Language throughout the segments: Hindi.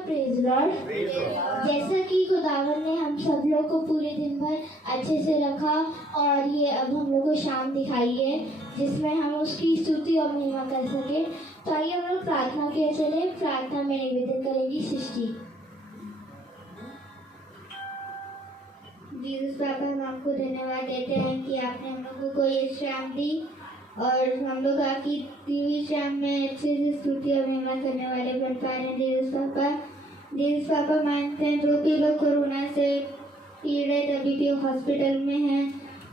Praise Lord. जैसा कि खुदावन ने हम सब लोग को पूरे दिन भर अच्छे से रखा और ये अब हम लोग को शाम दिखाई है जिसमें हम उसकी स्तुति और महिमा कर सके, तो आइए हम लोग प्रार्थना के चले। प्रार्थना में निवेदन करेगी सृष्टि। जीसस पापा, हम आपको धन्यवाद देते हैं कि आपने हम लोगों को ये शाम दी और हम लोग आपकी दी हुई शाम में अच्छे से स्तुति और महिमा करने वाले बन पा रहे हैं। जीसस पापा मानते हैं जो भी लोग कोरोना से पीड़ित अभी भी हॉस्पिटल में हैं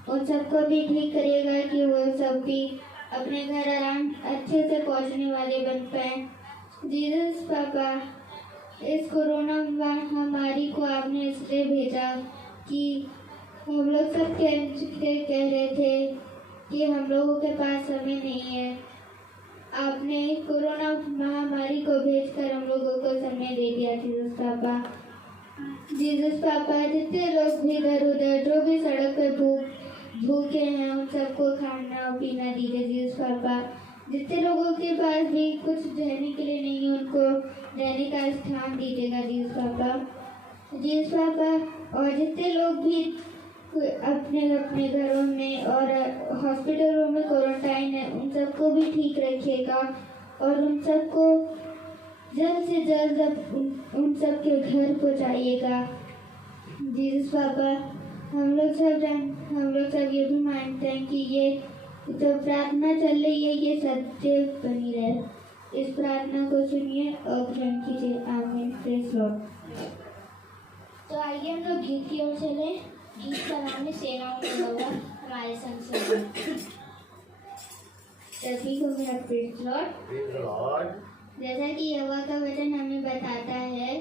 उन सबको भी ठीक करिएगा कि वो सब भी अपने घर आराम अच्छे से पहुंचने वाले बन पाए। जीसस पापा, इस कोरोना महामारी को आपने इसलिए भेजा कि हम लोग सब कह रहे थे कि हम लोगों के पास समय नहीं है। आपने कोरोना महामारी को भेजकर हम लोगों को समय दे दिया। जीसस पापा, जितने लोग भी इधर उधर जो भी सड़क पे भूखे हैं उन सबको खाना पीना दीजिए। जीसस पापा, जितने लोगों के पास भी कुछ रहने के लिए नहीं है उनको रहने का स्थान दीजिएगा। जीसस पापा, और जितने लोग भी अपने अपने घरों में और हॉस्पिटलों में क्वारंटाइन है उन सबको भी ठीक रखिएगा और उन सबको जल्द से जल्द उन सब के घर पहुँचाइएगा। जीसस पापा, हम लोग सब ये भी मानते हैं कि ये जो प्रार्थना चल रही है ये सत्य बनी रहे। इस प्रार्थना को सुनिए और ग्रहण कीजिए। आमीन। Praise Lord. तो आइए हम लोग गीत की ओर चले। गीत का नाम है सेनाओं का यहोवा हमारे संग चले। सभी को मेरा प्रेज़ लॉर्ड। जैसा कि यहोवा का वचन हमें बताता है,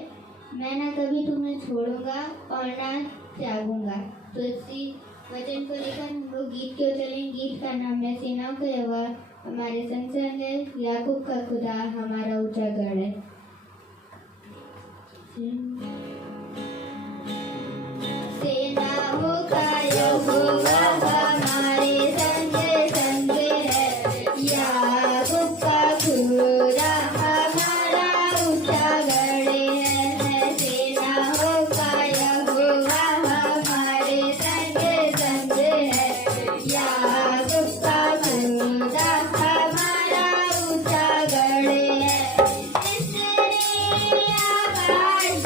मैं ना कभी तुम्हें छोड़ूंगा और ना त्यागूंगा। तो इसी वचन को लेकर हम लोग गीत की ओर चलें। गीत का नाम है सेनाओं का यहोवा हमारे संग है, याकूब का खुदा हमारा ऊंचा गढ़ है। सेनाओं का यहोवा हमारे संग है, याकूब का खुदा हमारा ऊंचा गढ़ है। सेनाओं का यहोवा हमारे संग है, याकूब का खुदा हमारा ऊंचा गढ़ है। इसने आकाश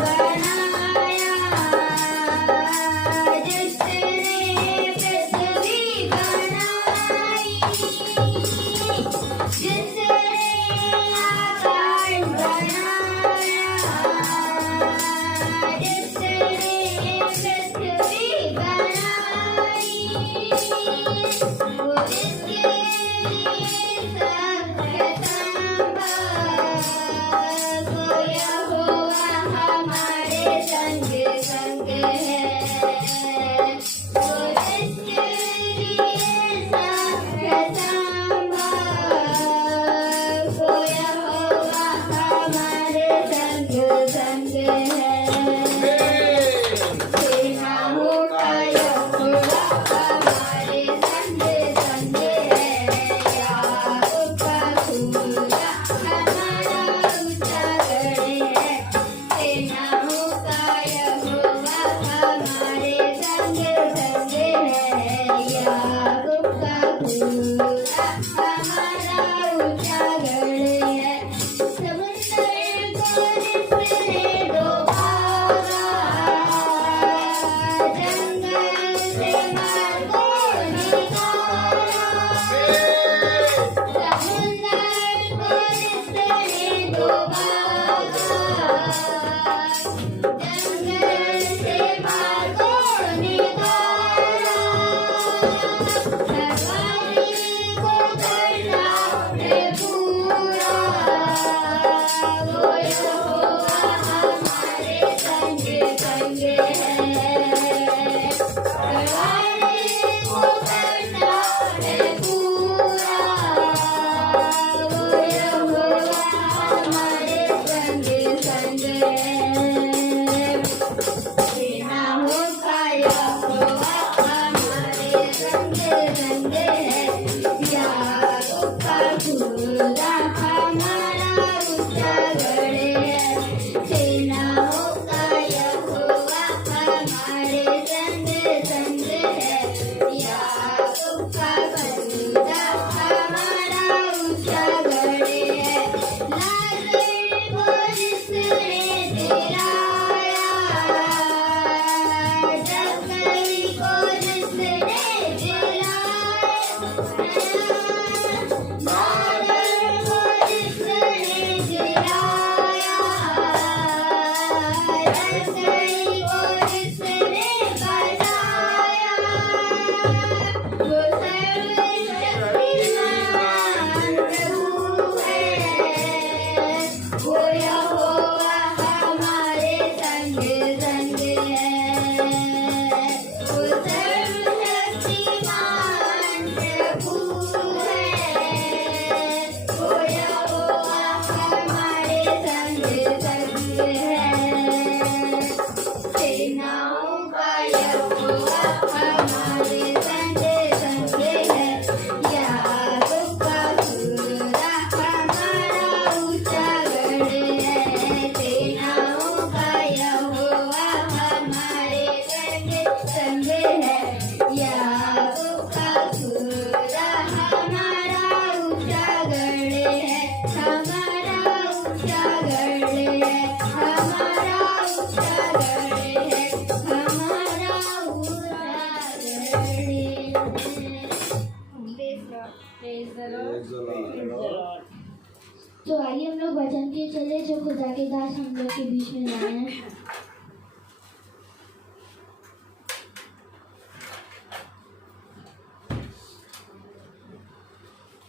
तो आइए हम लोग वचन के चले जो खुदा के दास हम लोग के बीच में लाए हैं।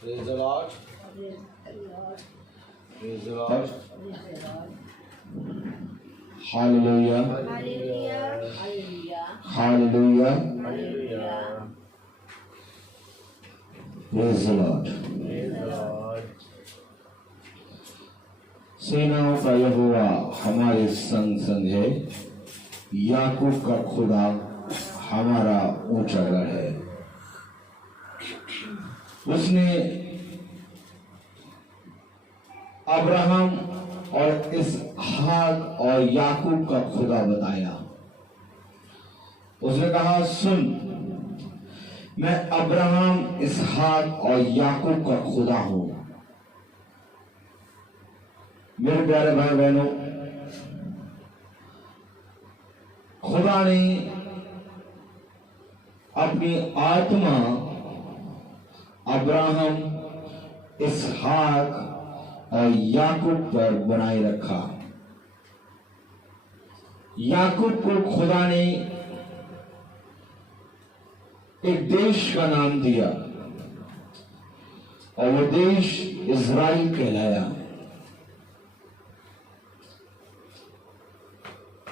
Praise the Lord. Praise the Lord. Hallelujah. Hallelujah. Praise the Lord. सेनाओं का यहोवा हमारे संग संग है, याकूब का खुदा हमारा ऊंचा गढ़ है। उसने अब्राहम और इसहाक और याकूब का खुदा बताया। उसने कहा, सुन, मैं अब्राहम, इसहाक और याकूब का खुदा हूं। मेरे प्यारे भाई बहनों, खुदा ने अपनी आत्मा अब्राहम, इसहाक और याकूब पर बनाए रखा। याकूब को खुदा ने एक देश का नाम दिया और वो देश इज़राइल कहलाया।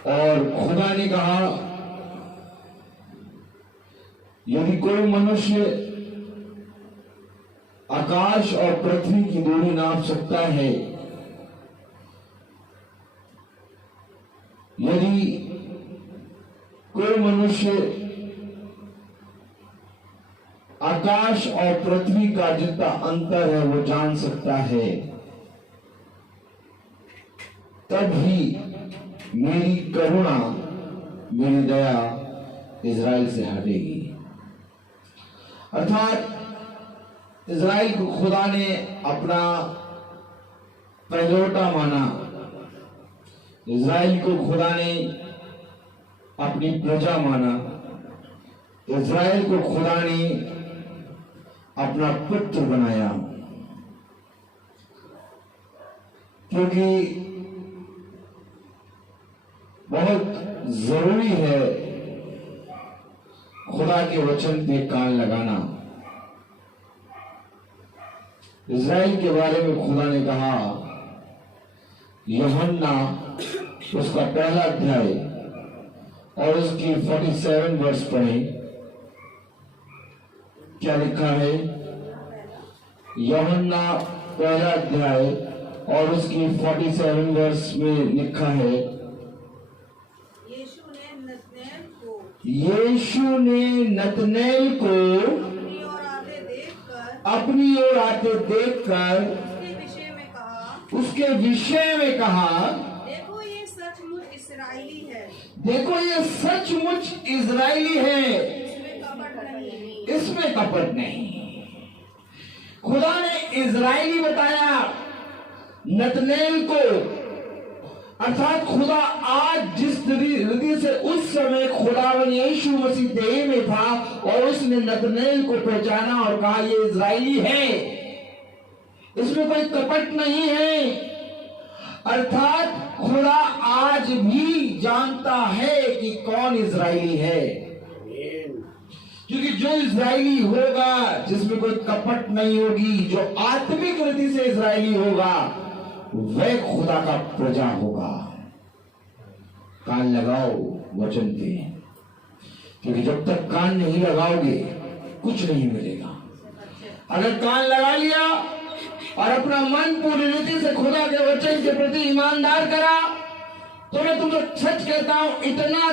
और खुदा ने कहा, यदि कोई मनुष्य आकाश और पृथ्वी की दूरी नाप सकता है, यदि कोई मनुष्य आकाश और पृथ्वी का जितना अंतर है वो जान सकता है, तब ही मेरी करुणा, मेरी दया इज़राइल से हटेगी। अर्थात इज़राइल को खुदा ने अपना पहलौठा माना। इज़राइल को खुदा ने अपनी प्रजा माना। इज़राइल को खुदा ने अपना पुत्र बनाया, क्योंकि बहुत जरूरी है खुदा के वचन पे कान लगाना। इज़राइल के बारे में खुदा ने कहा, यूहन्ना उसका पहला अध्याय और उसकी 47 वर्ष पढ़े। क्या लिखा है? यूहन्ना पहला अध्याय और उसकी 47 वर्ष में लिखा है, यीशु ने नतनएल को अपनी ओर आते देखकर उसके विषय में कहा, देखो ये सचमुच इस्राएली है, देखो ये सचमुच इज़राइली है, इसमें कपट नहीं। खुदा ने इज़राइली बताया नतनएल को, अर्थात खुदा आज जिस रीति से उस समय खुदावन यीशु मसीह देह में था और उसने नतनएल को पहचाना और कहा ये इजराइली है, इसमें कोई कपट नहीं है। अर्थात खुदा आज भी जानता है कि कौन इजराइली है, क्योंकि जो इजराइली होगा जिसमें कोई कपट नहीं होगी, जो आत्मिक रीति से इजराइली होगा, वह खुदा का प्रजा होगा। कान लगाओ वचन पे, क्योंकि जब तक कान नहीं लगाओगे कुछ नहीं मिलेगा। अगर कान लगा लिया और अपना मन पूरी रीति से खुदा के वचन के प्रति ईमानदार करा, तो मैं तुमको सच कहता हूं, इतना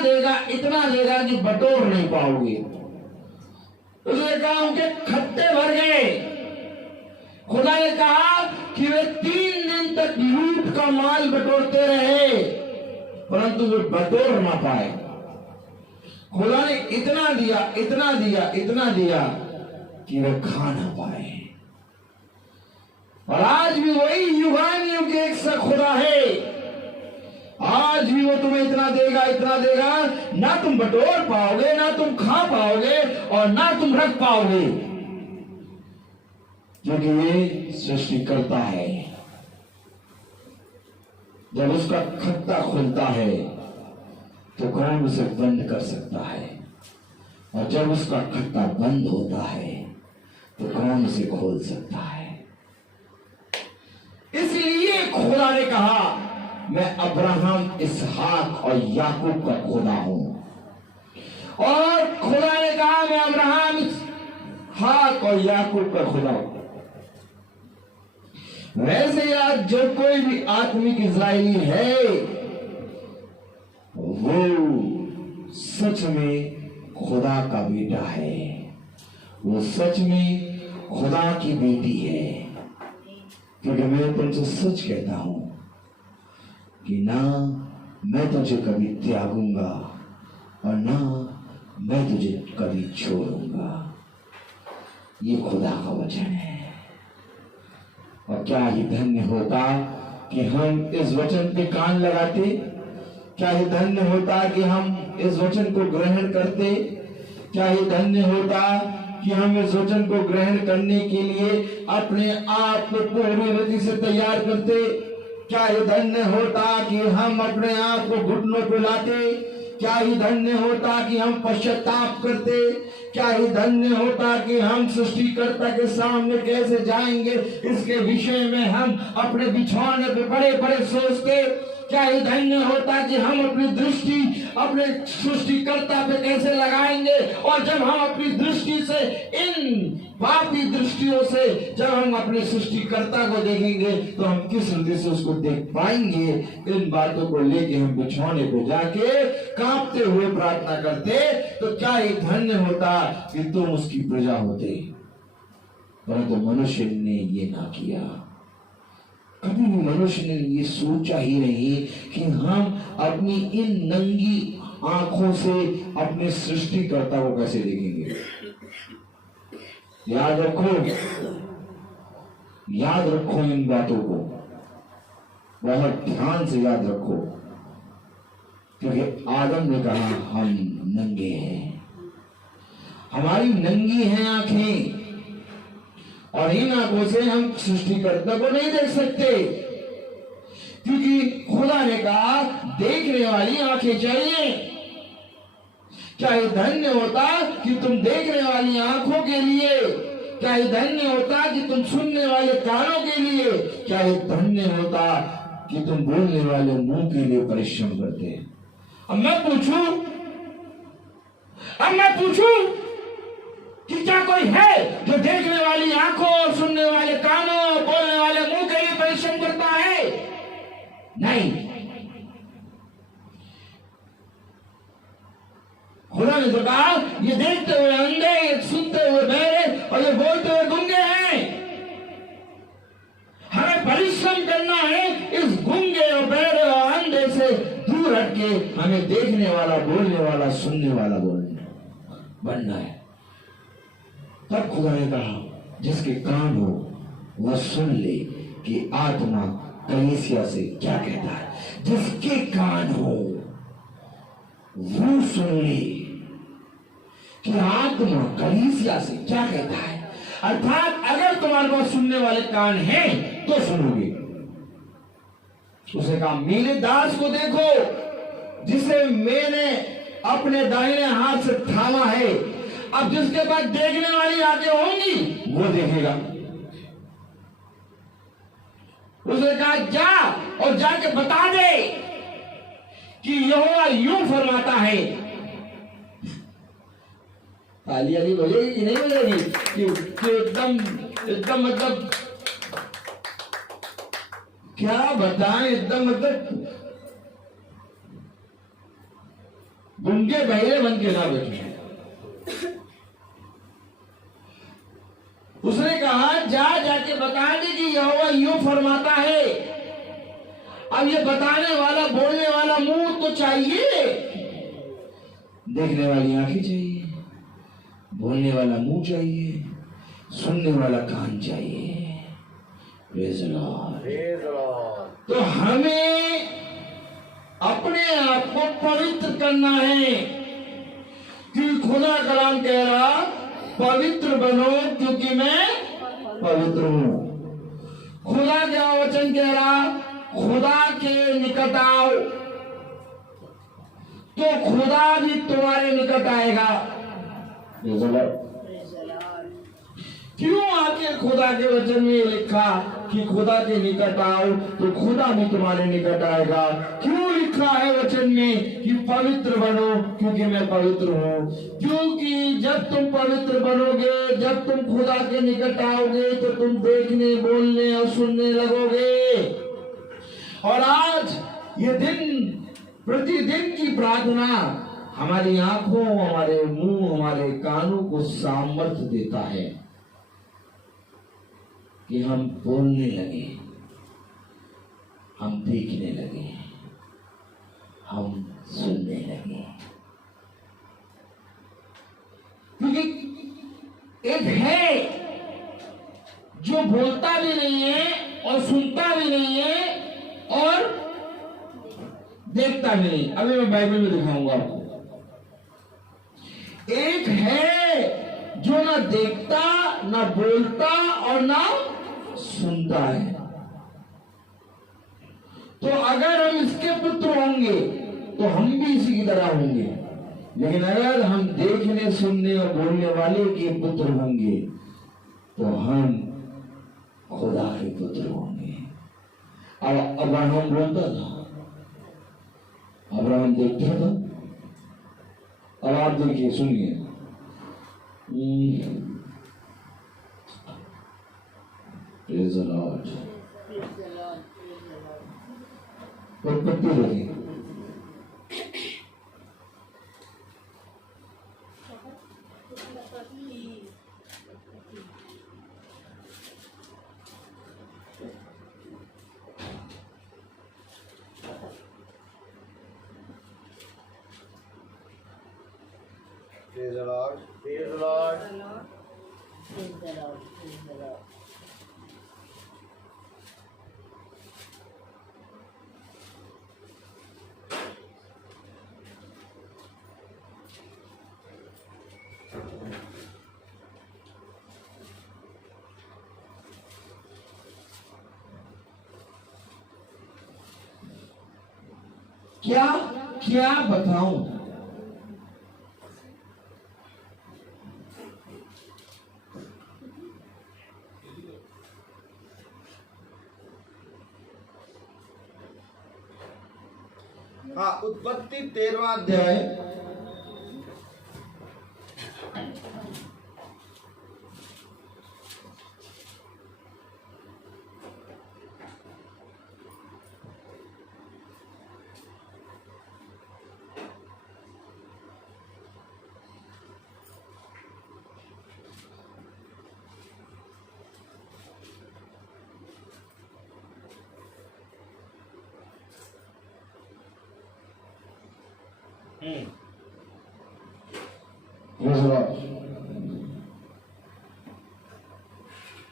देगा कि बटोर नहीं पाओगे। उसने कहा उनके खत्ते भर गए। खुदा ने कहा कि वे 3 दिन तक लूट का माल बटोरते रहे, परंतु वे बटोर ना पाए। खुदा ने इतना दिया कि वे खा ना पाए। और आज भी वही युगानियों के एक सा खुदा है। आज भी वो तुम्हें इतना देगा, ना तुम बटोर पाओगे, ना तुम खा पाओगे और ना तुम रख पाओगे, क्योंकि ये सृष्टिकर्ता है। जब उसका खत्ता खुलता है तो कौन उसे बंद कर सकता है, और जब उसका खत्ता बंद होता है तो कौन उसे खोल सकता है। इसलिए खुदा ने कहा मैं अब्राहम, इसहाक और याकूब का खुदा हूं। और खुदा ने कहा मैं अब्राहम, इसहाक और याकूब का खुदा हूं। वैसे आज जो कोई भी आत्मिक इजराइली है वो सच में खुदा का बेटा है, वो सच में खुदा की बेटी है। क्योंकि मैं तुमसे सच कहता हूं कि ना मैं तुझे कभी त्यागूंगा और ना मैं तुझे कभी छोड़ूंगा। ये खुदा का वचन है। और क्या ही धन्य होता कि हम इस वचन पे कान लगाते, क्या ही धन्य होता कि हम इस वचन को ग्रहण करते, क्या ही धन्य होता कि हम इस वचन को ग्रहण करने के लिए अपने आप को पूरी रीति से तैयार करते। क्या ही धन्य होता कि हम अपने आप को घुटनों पे लाते। क्या ही धन्य होता कि हम पश्चाताप करते। क्या ही धन्य होता कि हम सृष्टिकर्ता के सामने कैसे जाएंगे, इसके विषय में हम अपने बिछौने पे बड़े बड़े सोचते। क्या ही धन्य होता कि हम अपनी दृष्टि अपने सृष्टिकर्ता पे कैसे लगाएंगे, और जब हम अपनी दृष्टि से इन पापी दृष्टियों से जब हम अपने सृष्टिकर्ता को देखेंगे तो हम किस रीति से उसको देख पाएंगे। इन बातों को लेके हम बिछौने पे जाके कांपते हुए प्रार्थना करते, तो क्या ही धन्य होता कि तुम उसकी प्रजा होते। परंतु मनुष्य ने ये ना किया। कभी भी मनुष्य ने ये सोचा ही नहीं कि हम अपनी इन नंगी आंखों से अपने सृष्टिकर्ता को कैसे देखेंगे। याद रखो इन बातों को, बहुत ध्यान से याद रखो, क्योंकि आदम ने कहा हम नंगे हैं, हमारी नंगी हैं आंखें, और इन आंखों से हम सृष्टिकर्ता को नहीं देख सकते, क्योंकि खुदा ने कहा देखने वाली आंखें चाहिए। क्या ही धन्य होता कि तुम देखने वाली आंखों के लिए, क्या ही धन्य होता कि तुम सुनने वाले कानों के लिए, क्या ही धन्य होता कि तुम बोलने वाले मुंह के लिए परिश्रम करते। अब मैं पूछूं कि क्या कोई है जो देखने वाली आंखों और सुनने वाले कानों और बोलने वाले मुंह के लिए परिश्रम करता है? नहीं। खुदा ने तो कहा ये देखते हुए अंधे, ये सुनते हुए बहरे और ये बोलते हुए गूंगे हैं। हमें परिश्रम करना है इस गूंगे और बहरे और अंधे से दूर हटके हमें देखने वाला, बोलने वाला, सुनने वाला बनना है। तब खुदा ने कहा जिसके कान हो वह सुन ले कि आत्मा कलीसिया से क्या कहता है। जिस जिसके कान हो वो सुन ले कि आत्मा कलीसिया से क्या कहता है। अर्थात अगर तुम्हारे पास सुनने वाले कान हैं तो सुनोगे। उसने कहा मेरे दास को देखो जिसे मैंने अपने दाहिने हाथ से थामा है। अब जिसके पास देखने वाली आंखें होंगी वो देखेगा। उसने कहा जा और जाके बता दे कि यहोवा यूं फरमाता है। तालियां नहीं बजेगी कि नहीं बजेगी कि एकदम एकदम मतलब क्या बताएं, एकदम मतलब गूंगे बहरे बन के ना बैठे। उसने कहा जाके बता दे कि यहोवा यूं फरमाता है। अब ये बताने वाला बोलने वाला मुंह तो चाहिए, देखने वाली आंखें चाहिए, बोलने वाला मुंह चाहिए, सुनने वाला कान चाहिए। Praise the Lord. तो हमें अपने आप को पवित्र करना है क्योंकि खुदा कलाम कह रहा पवित्र बनो क्योंकि मैं पवित्र हूं। खुदा का वचन कह रहा खुदा के निकट आओ तो खुदा भी तुम्हारे निकट आएगा। क्यों आखिर खुदा के वचन में लिखा कि खुदा के निकट आओ तो खुदा भी तुम्हारे निकट आएगा? क्यों लिखा है वचन में कि पवित्र बनो क्योंकि मैं पवित्र हूं? क्योंकि जब तुम पवित्र बनोगे, जब तुम खुदा के निकट आओगे तो तुम देखने, बोलने और सुनने लगोगे। और आज ये दिन प्रतिदिन की प्रार्थना हमारी आंखों, हमारे मुंह, हमारे कानों को सामर्थ्य देता है कि हम बोलने लगे, हम देखने लगे, हम सुनने लगे। क्योंकि एक है जो बोलता भी नहीं है और सुनता भी नहीं है और देखता भी नहीं। अभी मैं बाइबल में दिखाऊंगा आपको। एक है जो ना देखता, ना बोलता और ना सुनता है। तो अगर हम इसके पुत्र होंगे तो हम भी इसी की तरह होंगे। लेकिन अगर हम देखने, सुनने और बोलने वाले के पुत्र होंगे तो हम खुदा के पुत्र होंगे। अब अब्राहम बोलता था, अब्राहम देखता था। अब आप देखिए, सुनिए। Praise the Lord. उत्पत्ति देखिए। Praise the Lord. Praise the Lord. Praise the Lord. Praise the Lord. क्या क्या बताऊं? हाँ, उत्पत्ति 13वां अध्याय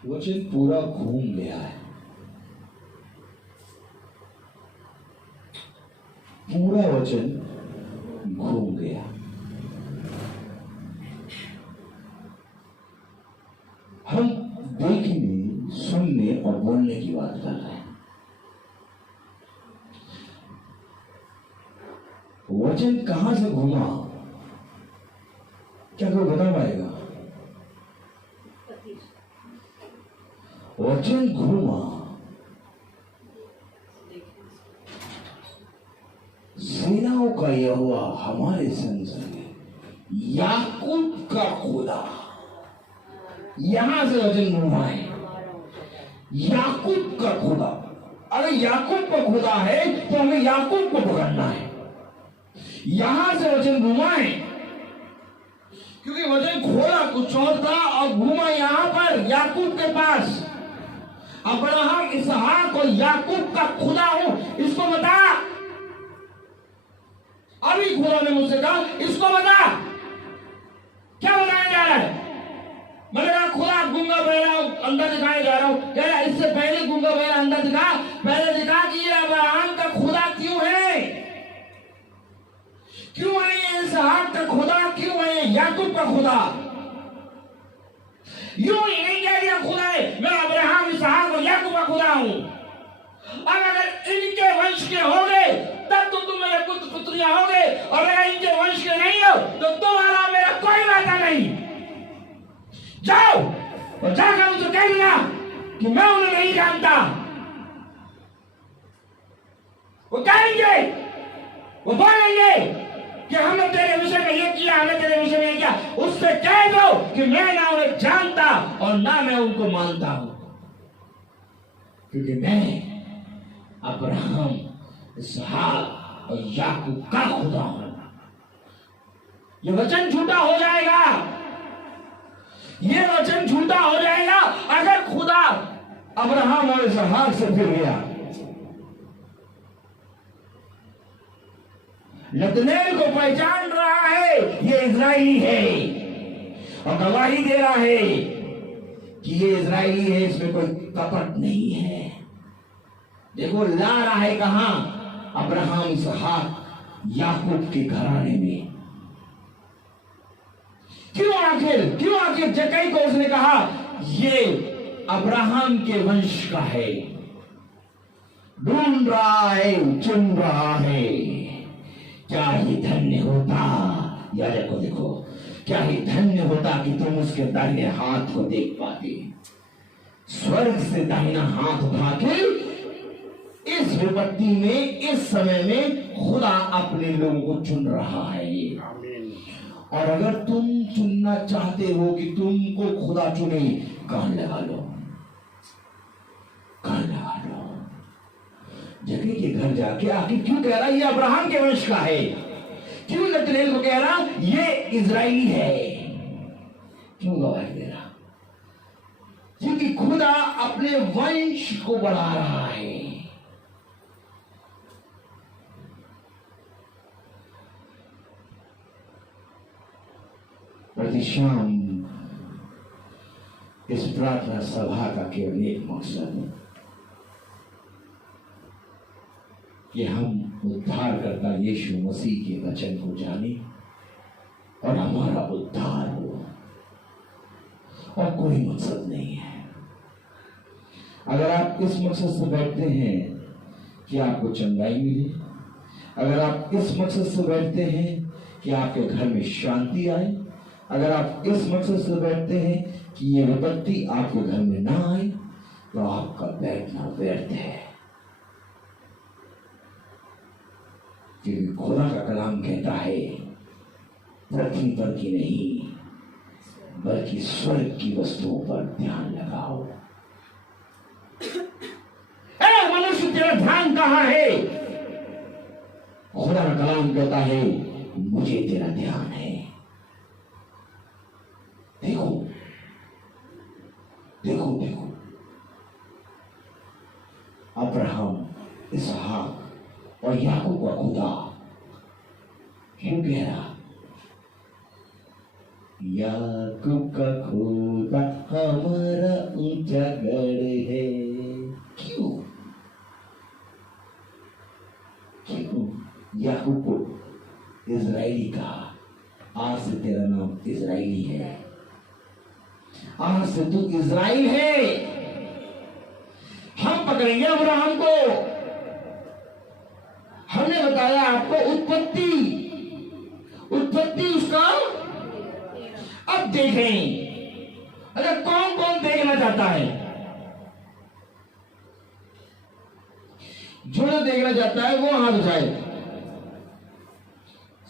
वचन पूरा घूम गया है। पूरा वचन घूम गया। हम देखने, सुनने और बोलने की बात कर रहे हैं। वचन कहां से घूमा, क्या कोई बता पाएगा? वचन घूमा सेनाओं का यहोवा हमारे संग है, याकूब का खुदा। यहां से वचन घूमा है, याकूब का खुदा। अगर याकूब का खुदा है तो हमें याकूब को पकड़ना है। यहां से वचन घुमा है, क्योंकि वचन खोला कुछ और था और घुमा यहां पर याकूब के पास। अब्राहम, इसहाक और याकूब का खुदा हूं, इसको बता। अभी खुदा ने मुझसे कहा इसको बता, क्या बताया जा रहा है? मैंने कहा खुदा गूंगा बहरा अंदर दिखाया जा रहा हूं। कह रहा इससे पहले गूंगा बहरा अंदर दिखा, पहले दिखा कि ये अब्राहम का खुदा क्यों है, क्यों है ये इसहाक का खुदा, क्यों है ये याकूब का खुदा। यूं ही नहीं कह दिया खुदा है मैं अब्राहम, इसहाक और याकूब का खुदा हूं। और अगर इनके वंश के होगे तब तो तुम मेरे पुत्र पुत्रियां होगे, और अगर इनके वंश के नहीं हो तो तुम्हारा मेरा कोई नाता नहीं। जाओ और जाकर उनसे कह देना कि मैं उन्हें नहीं जानता। वो कहेंगे, वो बोलेंगे कि हमने तेरे विषय में ये किया, हमने तेरे विषय में ये किया। उससे कह दो कि मैं ना उन्हें जानता और ना मैं उनको मानता हूं, क्योंकि मैं अब्राहम, इसहाक और याकूब का खुदा हूं। ये वचन झूठा हो जाएगा, ये वचन झूठा हो जाएगा अगर खुदा अब्राहम और इसहाक से फिर गया। नतनेल को पहचान रहा है ये इजरायली है, और गवाही दे रहा है कि ये इजरायली है, इसमें कोई कपट नहीं है। देखो ला रहा है कहां? अब्राहम, इसहाक, याकूब के घराने में। क्यों आखिर जक्कई को उसने कहा ये अब्राहम के वंश का है, ढूंढ रहा है, चुन रहा है। क्या ही धन्य होता, याजक को देखो, क्या ही धन्य होता कि तुम उसके दाहिने हाथ को देख पाते। स्वर्ग से दाहिना हाथ उठा के इस विपत्ति में, इस समय में खुदा अपने लोगों को चुन रहा है। और अगर तुम चुनना चाहते हो कि तुमको खुदा चुने, कान लगा लो, कान लगा लो। जक्कई के घर जाके आखिर क्यों कह रहा ये अब्राहम के वंश का है? क्यों नतनेल को कह रहा ये इजरायली है? क्यों गवाही दे रहा? क्योंकि खुदा अपने वंश को बढ़ा रहा है। प्रति शाम इस प्रार्थना सभा का केवल एक मकसद है कि हम उद्धारकर्ता यीशु मसीह के वचन को जाने और हमारा उद्धार हो, और कोई मकसद नहीं है। अगर आप इस मकसद से बैठते हैं कि आपको चंगाई मिले, अगर आप इस मकसद से बैठते हैं कि आपके घर में शांति आए, अगर आप इस मकसद से बैठते हैं कि ये विपत्ति आपके घर में ना आए, तो आपका बैठना व्यर्थ है। क्योंकि खुदा का कलाम कहता है पृथ्वी पर की नहीं बल्कि स्वर्ग की वस्तुओं पर ध्यान लगाओ। मनुष्य तेरा ध्यान कहां है? खुदा का कलाम कहता है मुझे तेरा ध्यान है। देखो देखो देखो, अब्राहम, इसहाक और याकूब का खुदा क्यों कह रहा याकूब का खुदा हमारा ऊंचा गढ़ है? क्यों क्यों? याकूब को इजराइली कहा। आज से तेरा नाम इजराइली है, आज से तू इजराइल है। हम पकड़ेंगे अब्राहम को। हमने बताया आपको उत्पत्ति उसका। अब देखें, अगर कौन कौन देखना चाहता है, जो देखना चाहता है वो हाथ उठाए।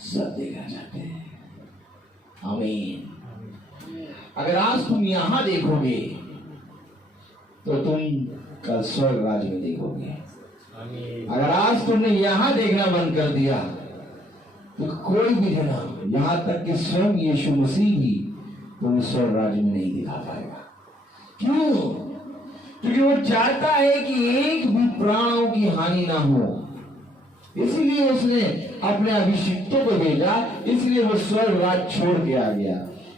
सब देखना चाहते हैं। आमीन। अगर आज तुम यहां देखोगे तो तुम कल स्वर्ग राज्य में देखोगे। अगर आज तुमने यहां देखना बंद कर दिया तो कोई भी जना, यहां तक कि स्वयं यीशु मसीह भी तुम्हें स्वर्ग राज्य में नहीं दिखा पाएगा। क्यों? क्योंकि वो चाहता है कि एक भी प्राणों की हानि ना हो, इसलिए उसने अपने अभिषिक्तों को भेजा, इसलिए वो स्वर्ग राज्य छोड़ के आ गया।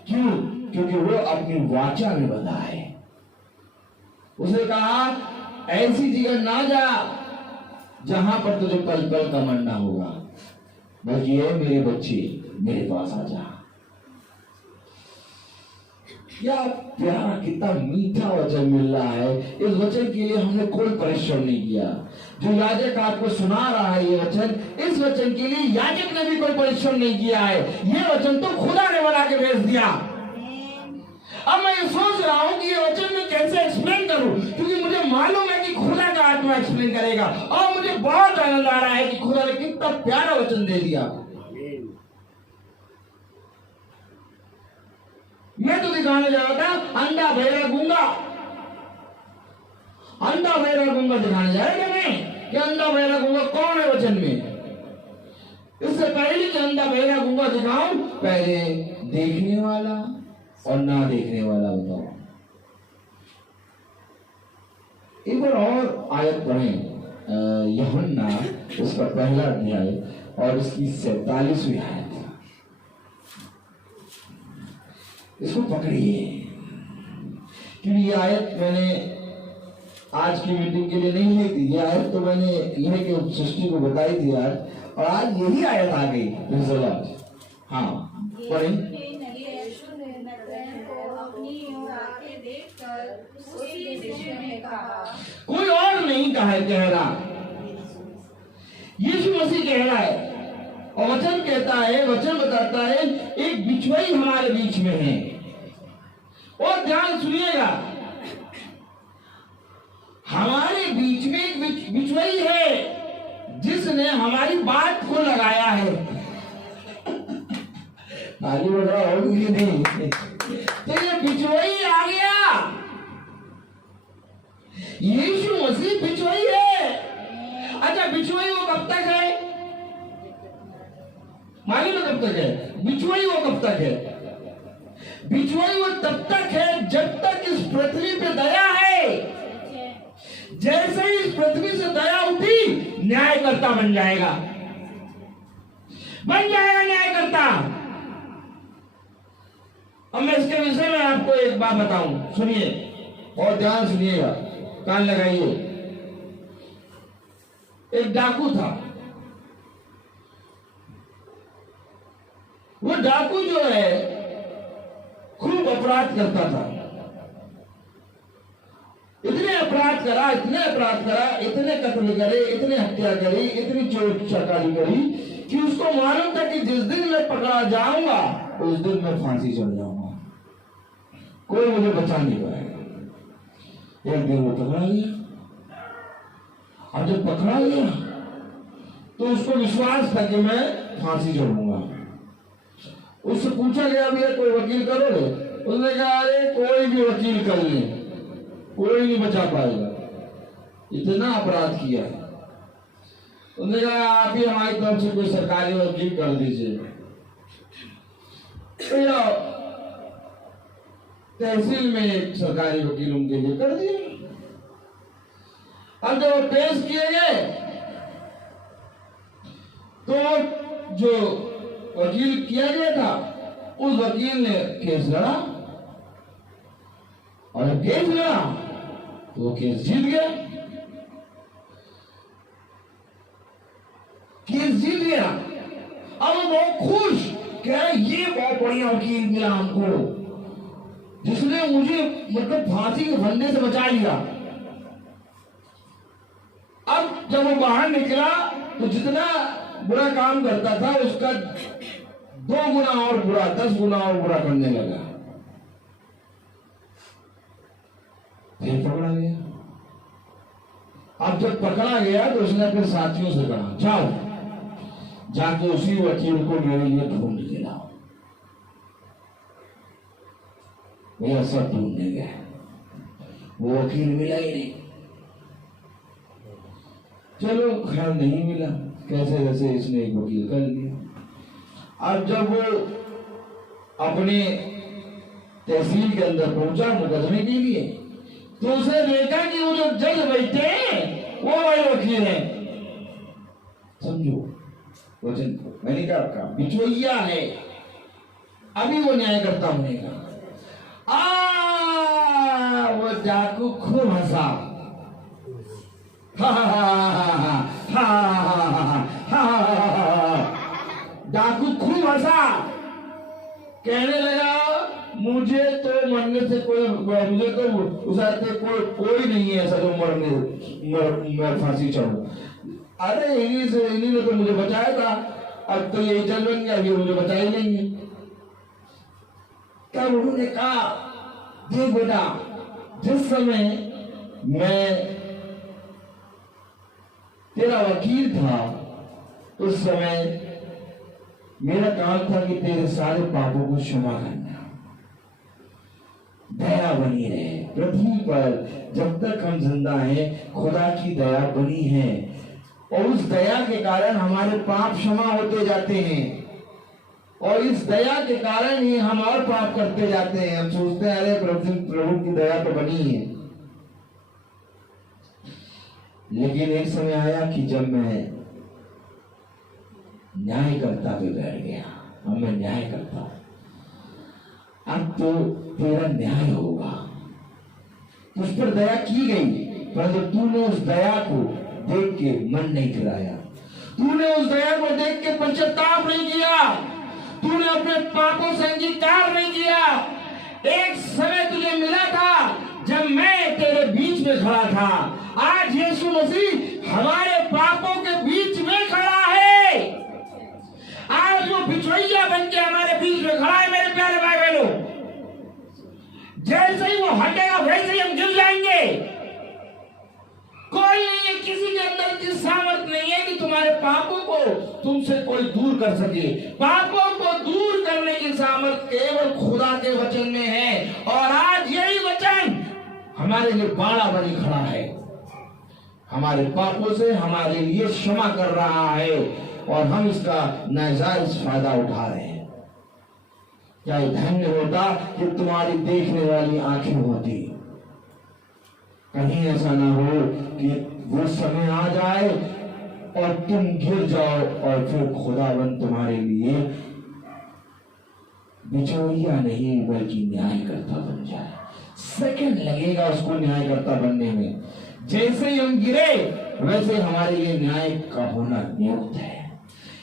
क्यों? क्योंकि वो अपनी वाचा में बंधा है। उसने कहा ऐसी जगह ना जा जहां पर तुझे पल पल का मरना होगा, बल्कि ये मेरे बच्चे मेरे पास आ जा। क्या प्यारा, कितना मीठा वचन मिल रहा है। इस वचन के लिए हमने कोई परिश्रम नहीं किया। जो याजक आपको सुना रहा है ये वचन, इस वचन के लिए याजक ने भी कोई परिश्रम नहीं किया है। ये वचन तो खुदा ने बना के भेज दिया। अब मैं ये सोच रहा हूं कि ये वचन मैं कैसे एक्सप्लेन करूं, क्योंकि मुझे मालूम है कि खुदा का आत्मा एक्सप्लेन करेगा। और मुझे बहुत आनंद आ रहा है कि खुदा ने कितना प्यारा वचन दे दिया। मैं तो दिखाने जा रहा था अंधा बहरा गूंगा दिखाने जाएगा मैं कि अंधा बहरा गूंगा कौन है वचन में। इससे पहले कि अंधा बहरा गूंगा दिखाऊं, पहले देखने वाला और ना देखने वाला बताओ। एक बार और आयत पढ़ें, यूहन्ना उसका पहला अध्याय और उसकी 47वीं आयत। इसको पकड़िए, क्योंकि ये आयत मैंने आज की मीटिंग के लिए नहीं लिखी। ये आयत तो मैंने लेके सृष्टि को बताई थी आज, और आज यही आयत आ गई। हाँ पढ़ें। कोई और नहीं कह रहा, यीशु मसीह कह रहा है। और वचन कहता है, वचन बताता है एक बिचवाई हमारे बीच में है। और ध्यान सुनिएगा, हमारे बीच में एक बिचवाई है जिसने हमारी बात को लगाया है। आगे बढ़ रहा होगी नहीं, तो ये बिचवाई आ गया। यीशु मसीह बिचवाई है। अच्छा, बिचवाई वो कब तक है मालूम है? कब तक है बिचवाई? वो कब तक है बिचवाई? वो तब तक है जब तक इस पृथ्वी पे दया है। जैसे ही इस पृथ्वी से दया उठी, न्यायकर्ता बन जाएगा न्यायकर्ता। अब मैं इसके विषय में आपको एक बात बताऊं, सुनिए और ध्यान सुनिएगा, कान लगाइए। एक डाकू था। वो डाकू जो है खूब अपराध करता था। इतने अपराध करा, इतने कत्ल करे, इतने हत्या करी, इतनी चोर चकारी करी कि उसको मालूम था कि जिस दिन मैं पकड़ा जाऊंगा उस दिन मैं फांसी चढ़ जाऊंगा, कोई मुझे बचा नहीं पाएगा। एक दिन वो पकड़ा गया, और जब पकड़ा गया तो उसको विश्वास था कि मैं फांसी चढ़ूंगा। उससे पूछा गया, भैया कोई वकील करोगे? उसने कहा अरे कोई भी वकील कर ले, कोई नहीं बचा पाएगा, इतना अपराध किया। उसने कहा आप ही हमारी तरफ से कोई सरकारी वकील कर दीजिए। तो तहसील में एक सरकारी वकील उनके लिए कर दिया। अब जब वो पेश किए गए तो जो वकील किया गया था, उस वकील ने केस लड़ा, और जब केस लड़ा तो वो केस जीत गया। केस केस जीत गया। अब वो बहुत खुश, कह रहा ये बहुत बढ़िया वकील मिला हमको, जिसने मुझे मतलब फांसी के फंदे से बचा लिया। अब जब वो बाहर निकला तो जितना बुरा काम करता था उसका 2 गुना और बुरा, 10 गुना और बुरा करने लगा। फिर पकड़ा गया। अब जब पकड़ा गया तो उसने अपने साथियों से कहा, जाओ जाके उसी वकील को मेरे लिए ढूंढ के लाओ। मेरा सब ढूंढने गया, वो वकील मिला ही नहीं। चलो खैर नहीं मिला, कैसे कैसे इसने एक वकील कर लिया। अब जब वो अपने तहसील के अंदर पहुंचा मुकदमे के लिए, तो उसने देखा कि वो जो जज बैठे वो वाले वकील हैं। समझो वचन को, मैंने क्या रखा, बिचौलिया है, अभी वो न्यायकर्ता बनेगा। वो डाकू खूब हंसा, डाकू खूब हंसा, कहने लगा मुझे तो मरने से मुझे तो कोई नहीं है ऐसा जो मैं फांसी चढ़ूं। अरे इन्हीं ने तो मुझे बचाया था, अब तो यही जल बन गया, ये मुझे बचा ही नहीं। तब उन्होंने कहा, देख बेटा, जिस समय मैं तेरा वकील था उस समय मेरा काम था कि तेरे सारे पापों को क्षमा करना, दया बनी रहे पृथ्वी पर। जब तक हम जिंदा हैं खुदा की दया बनी है, और उस दया के कारण हमारे पाप क्षमा होते जाते हैं, और इस दया के कारण ही हम और पाप करते जाते हैं। हम सोचते हैं अरे प्रभु की दया तो बनी है। लेकिन एक समय आया कि जब मैं न्याय करता पे बैठ गया, अब मैं न्याय करता हूं, अब तो तेरा न्याय होगा। तुझ पर दया की गई, परंतु तूने उस दया को देख के मन नहीं फिराया, तूने उस दया को देख के पश्चाताप नहीं किया, तूने अपने पापों से अंगीकार नहीं किया। एक समय तुझे मिला था जब मैं तेरे बीच में खड़ा था, आज यीशु मसीह हमारे पापों के बीच में खड़ा है। आज वो बिचौलिया बन के हमारे बीच में खड़ा है। मेरे प्यारे भाई बहनों, जैसे ही वो हटेगा वैसे ही हम गिर जाएंगे। कोई नहीं है, किसी के अंदर की सामर्थ नहीं है कि तुम्हारे पापों को तुमसे कोई दूर कर सके। पापों को दूर करने की सामर्थ केवल खुदा के वचन में है, और आज यही वचन हमारे लिए बाड़ा बनी खड़ा है, हमारे पापों से हमारे लिए क्षमा कर रहा है, और हम इसका नाजायज फायदा उठा रहे हैं। क्या धन्य होता कि तुम्हारी देखने वाली आंखें होती, कहीं ऐसा ना हो कि वो समय आ जाए और तुम गिर जाओ और फिर खुदाबंद तुम्हारे लिए बिचौलिया नहीं बल्कि न्यायकर्ता बन जाए। सेकंड लगेगा उसको न्यायकर्ता बनने में। जैसे ही हम गिरे वैसे हमारे लिए न्याय का होना नियुक्त है।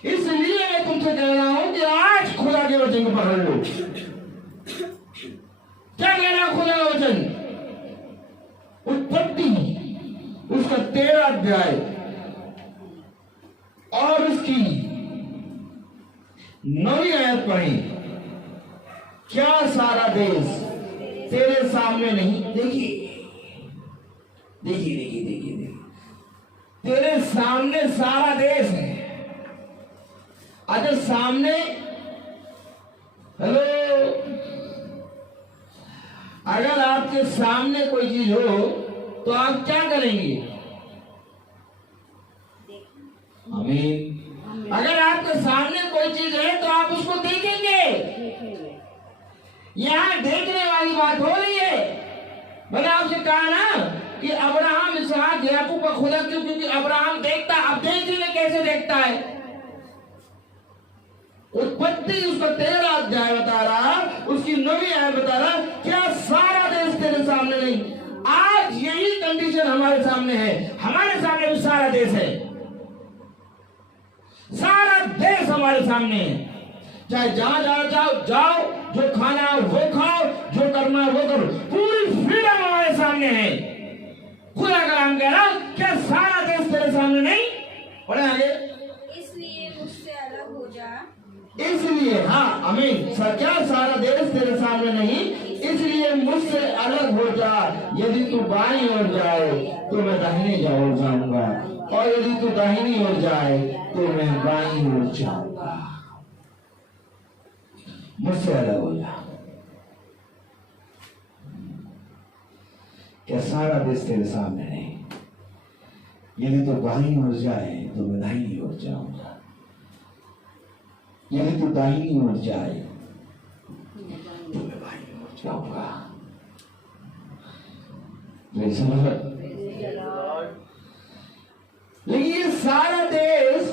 इसलिए मैं तुमसे कह रहा हूं कि आज खुदा के वचन को पकड़ लो। क्या कह रहा खुदा का वचन? उत्पत्ति उसका 13 अध्याय और उसकी 9वीं आयत पढ़ी। क्या सारा देश तेरे सामने नहीं? देखिए देखिए देखिए देखिए देखिए, तेरे सामने सारा देश है। अच्छा सामने, हेलो, अगर आपके सामने कोई चीज हो तो आप क्या करेंगे? आमीन। अगर आपके सामने कोई चीज है तो आप उसको देखेंगे। यहां देखने वाली बात हो रही है। मैंने आपसे कहा ना कि अब्राहम इसहाक याकूब का खुदा क्यों? क्योंकि अब्राहम देखता, अब देखने में कैसे देखता है? उत्पत्ति उसका 13 अध्याय बता रहा, उसकी 9वीं आयत बता रहा, क्या सारा देश तेरे सामने नहीं? आज यही कंडीशन हमारे सामने है। हमारे सामने भी सारा देश है। हमारे सामने है। चाहे जहां जाओ जाओ, जो खाना है वो खाओ, जो करना है वो करो, पूरी फ्रीडम हमारे सामने है। खुदा का नाम कह रहा क्या सारा देश तेरे सामने नहीं? पढ़े आगे। इसलिए मुझसे अलग हो जा। इसलिए, हाँ अमीन सर, क्या सारा देश तेरे सामने नहीं, इसलिए मुझसे अलग हो जा। यदि तू बाईं ओर जाए तो मैं दाहिने ओर जाऊंगा, और यदि तू दाहिनी ओर जाए तो मैं बाईं ओर जाऊंगा। मुझसे अलग हो जा। क्या सारा देश तेरे सामने नहीं, यदि तू बाईं ओर जाए तो मैं दाहिनी ओर जाऊंगा, यदि तू दाहिनी ओर जाए तो मैं बाईं ओर जाऊंगा। लेकिन ये सारा देश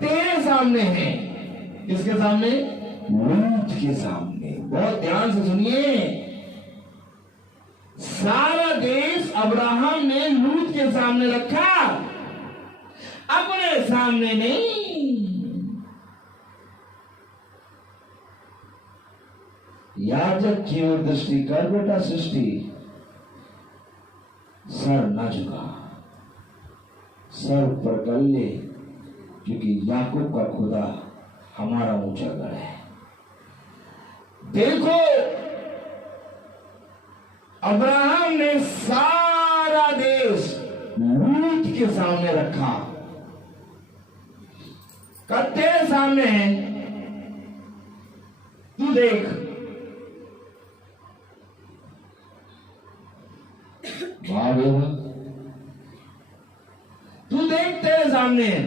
तेरे सामने है। किसके सामने? लूत के सामने। बहुत ध्यान से सुनिए, सारा देश अब्राहम ने लूत के सामने रखा, अपने सामने नहीं। याजक की ओर दृष्टि कर बेटा, सृष्टि सर ना झुका, सर पर कर ले, क्योंकि याकूब का खुदा हमारा ऊंचा गढ़ है। देखो, अब्राहम ने सारा देश लूत के सामने रखा, तेरे सामने है। तू देख, तू देख, तेरे सामने है।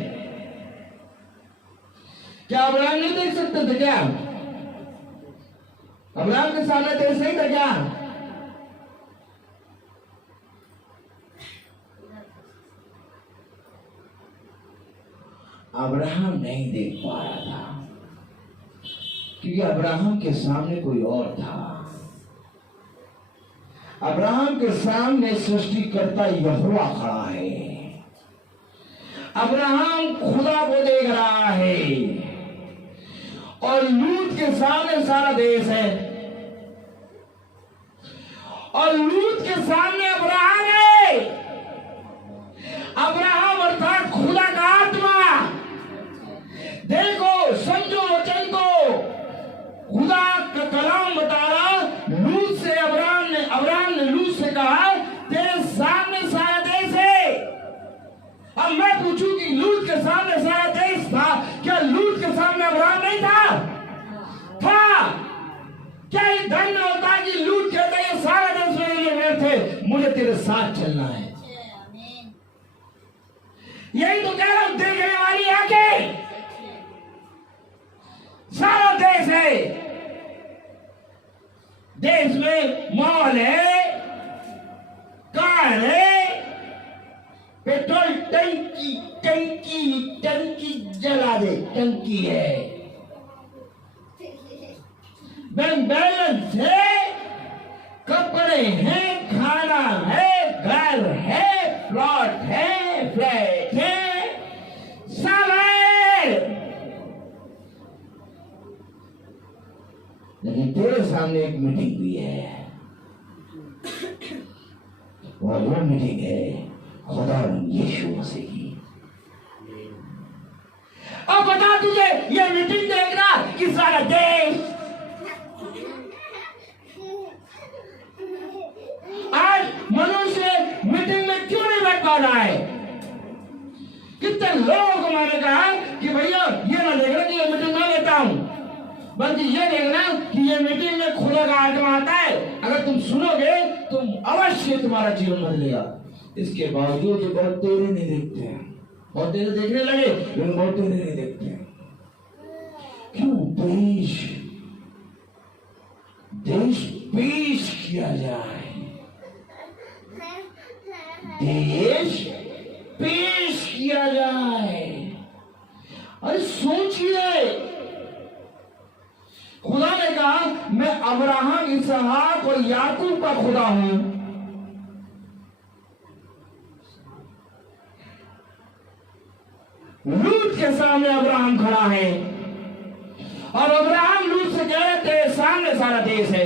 क्या अब्राहम नहीं देख सकते थे? क्या अब्राहम के सामने देश नहीं था? क्या अब्राहम नहीं देख पा रहा था, क्योंकि अब्राहम के सामने कोई और था। अब्राहम के सामने सृष्टिकर्ता यहोवा खड़ा है। अब्राहम खुदा को देख रहा है, और लूत के सामने सारा देश है, और लूत के सामने अब्राहम है। अब्राहम अर्थात खुदा का आत्मा। देखो, समझो वचन को, खुदा का कलाम बता रहा, लूत से अब्राहम ने लूत से कहा, तेरे सामने सारा देश है। अब मैं पूछूं कि लूत के सामने सारा देश था, क्या लूत के सामने अब्राहम नहीं था? क्या ये धन्य होता कि लूत कहता है सारा देश मेरे थे, मुझे तेरे साथ चलना है। यही तो कह रहा हूं, देखने वाली आंखें, सारा देश है। देश में मॉल है, कार है, पेट्रोल टंकी जला दे, टंकी है, बैंक बैलेंस है, कपड़े हैं, खाना है, घर है, प्लॉट है, फ्लैट है, सब है। लेकिन तेरे सामने एक मीटिंग भी है, और वो मीटिंग है खुदा यीशु मसीह की। अब बता, तुझे ये मीटिंग देख रहा कि सारा देश आज मनुष्य मीटिंग में क्यों नहीं बैठ पा रहा है? कितने लोगों को मैंने कहा कि भैया ये ना देखना कि ये मीटिंग मैं लेता हूं, बल्कि ये देखना कि ये मीटिंग में खुदा का आत्मा आता है। अगर तुम सुनोगे तो अवश्य तुम्हारा जीवन बदलेगा। इसके बावजूद ये बहुत तेरे नहीं देखते हैं, बहुत तेरे देखने लगे, लेकिन बहुत तेरे नहीं देखते हैं। क्यों? देश पेश किया जाए, देश पेश किया जाए। अरे सोचिए, खुदा ने कहा मैं अब्राहम, इसहाक और याकूब का खुदा हूं। लूत के सामने अब्राहम खड़ा है, और अब्राहम लूत से कह रहे थे सामने सारा देश है।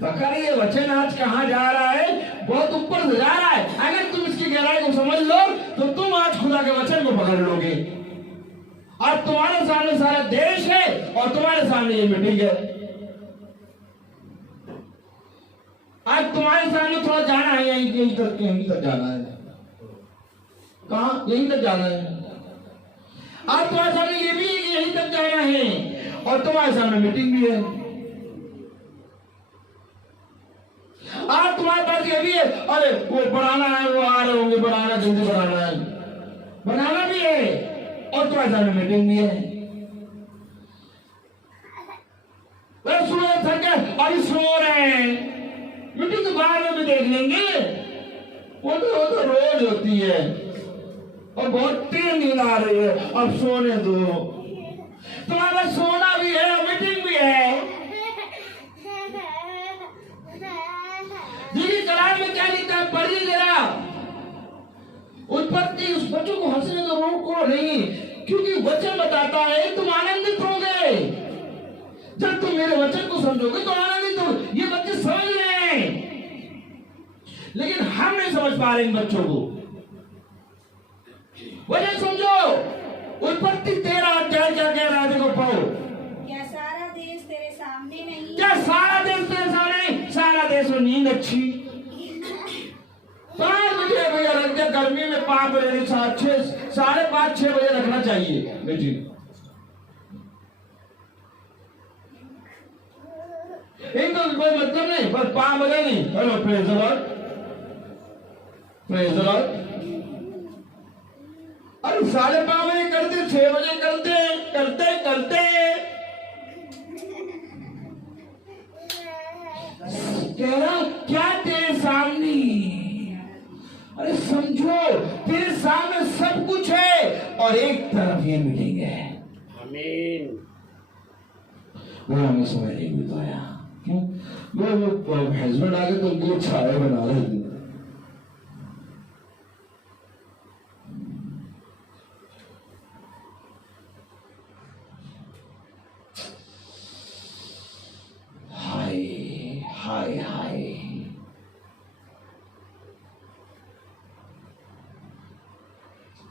पकड़ ये वचन आज कहां जा रहा है, बहुत ऊपर से जा रहा है। अगर तुम इसकी गहराई को समझ लो तो तुम आज खुदा के वचन को पकड़ लोगे। आज तुम्हारे सामने सारा देश है और तुम्हारे सामने ये मीटिंग है। आज तुम्हारे सामने थोड़ा जाना है, यहीं तक जाना है। कहां? यहीं तक जाना है। आज तुम्हारे सामने ये भी है कि यहीं तक जाना है और तुम्हारे सामने मीटिंग भी है। आज तुम्हारे पास ये भी है, अरे वो बढ़ाना है, वो आ रहे होंगे, बढ़ाना, जल्दी बढ़ाना है, बनाना भी है और तुम्हारे सामने मीटिंग भी है। सुनो थके अभी सो रहे हैं, मीटिंग के बाद में भी देख लेंगे। वो तो रोज होती है और बहुत तेज नींद आ रही है, अब सोने दो। तुम्हारा सोना भी है, मीटिंग भी है। दीदी कलाम में क्या लिखा है, पढ़िए जरा। उत्पत्ति उस बच्चों को हंसने तो रोको नहीं, क्योंकि वचन बताता है तुम आनंदित होंगे। जब तुम मेरे वचन को समझोगे तो आनंदित हो। ये बच्चे समझ रहे हैं, लेकिन हम नहीं समझ पा रहे इन बच्चों को। वचन समझो। उत्पत्ति 13 अध्याय क्या कह रहा है, देखो पढ़ो। क्या सारा देश तेरे सामने नहीं? क्या सारा देश तेरे सामने? सारा देश में नींद अच्छी 5 बजे भैया रख दिया, गर्मी में 5 बजे 5:30 6 बजे रखना चाहिए बेटी। इनको कोई मतलब नहीं, बस 5 बजे नहीं। Hello praise the Lord, praise the Lord. अरे 5:30 बजे करते, 6 बजे करते करते करते कह रहा क्या तेरे सामने। अरे समझो, तेरे सामने सब कुछ है और एक तरफ ये मीटिंग है। आमीन। वो हमें समय नहीं मिल पाया। क्यों? वो हस्बैंड आ गए तो उनके लिए छाया बना रहे थे। हाय हाय,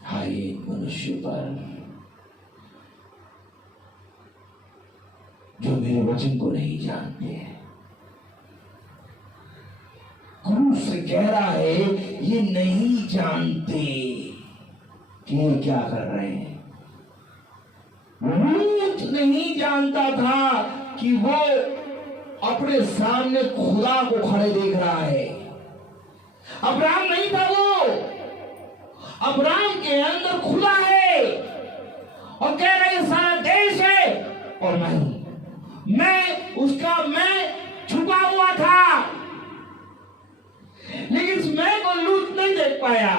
हाय एक मनुष्य पर जो मेरे वचन को नहीं जानते। क्रूस से कह रहा है ये नहीं जानते कि ये क्या कर रहे हैं। लूत नहीं जानता था कि वो अपने सामने खुदा को खड़े देख रहा है। अब्राहम नहीं था वो, अब्राहम के अंदर खुदा है और कह रहा है सारा देश है और मैं उसका मैं छुपा हुआ था, लेकिन इस मैं को लूत नहीं देख पाया।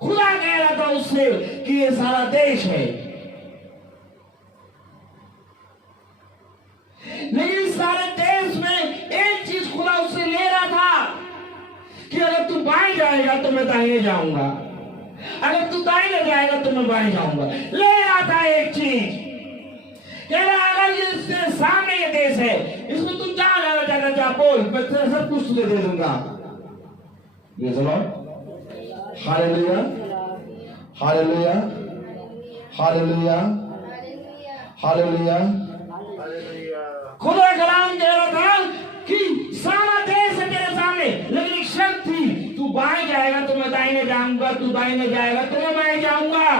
खुदा कह रहा था उससे कि ये सारा देश है, लेकिन सारे देश में एक चीज खुदा उससे ले रहा था कि अगर तू बाएं जाएगा तो मैं दाहिने जाऊंगा, अगर तू दाहिने जाएगा तो मैं बाएं जाऊंगा। ले रहा था एक चीज, कह रहा अगर ये सामने ये देश है, इसमें तुम जहां जाना चाहता जा बोल, मैं तेरा सब कुछ तुझे दे दूंगा। ये सुनो, हालेलुया हालेलुया हालेलुया हालेलुया। खुदा कलाम कह रहा था कि सारा देश है तेरे सामने, लेकिन एक शर्त थी, तू बाएं जाएगा तो मैं दाहिने जाऊंगा, तू दाहिने जाएगा तो मैं बाएं जाऊंगा।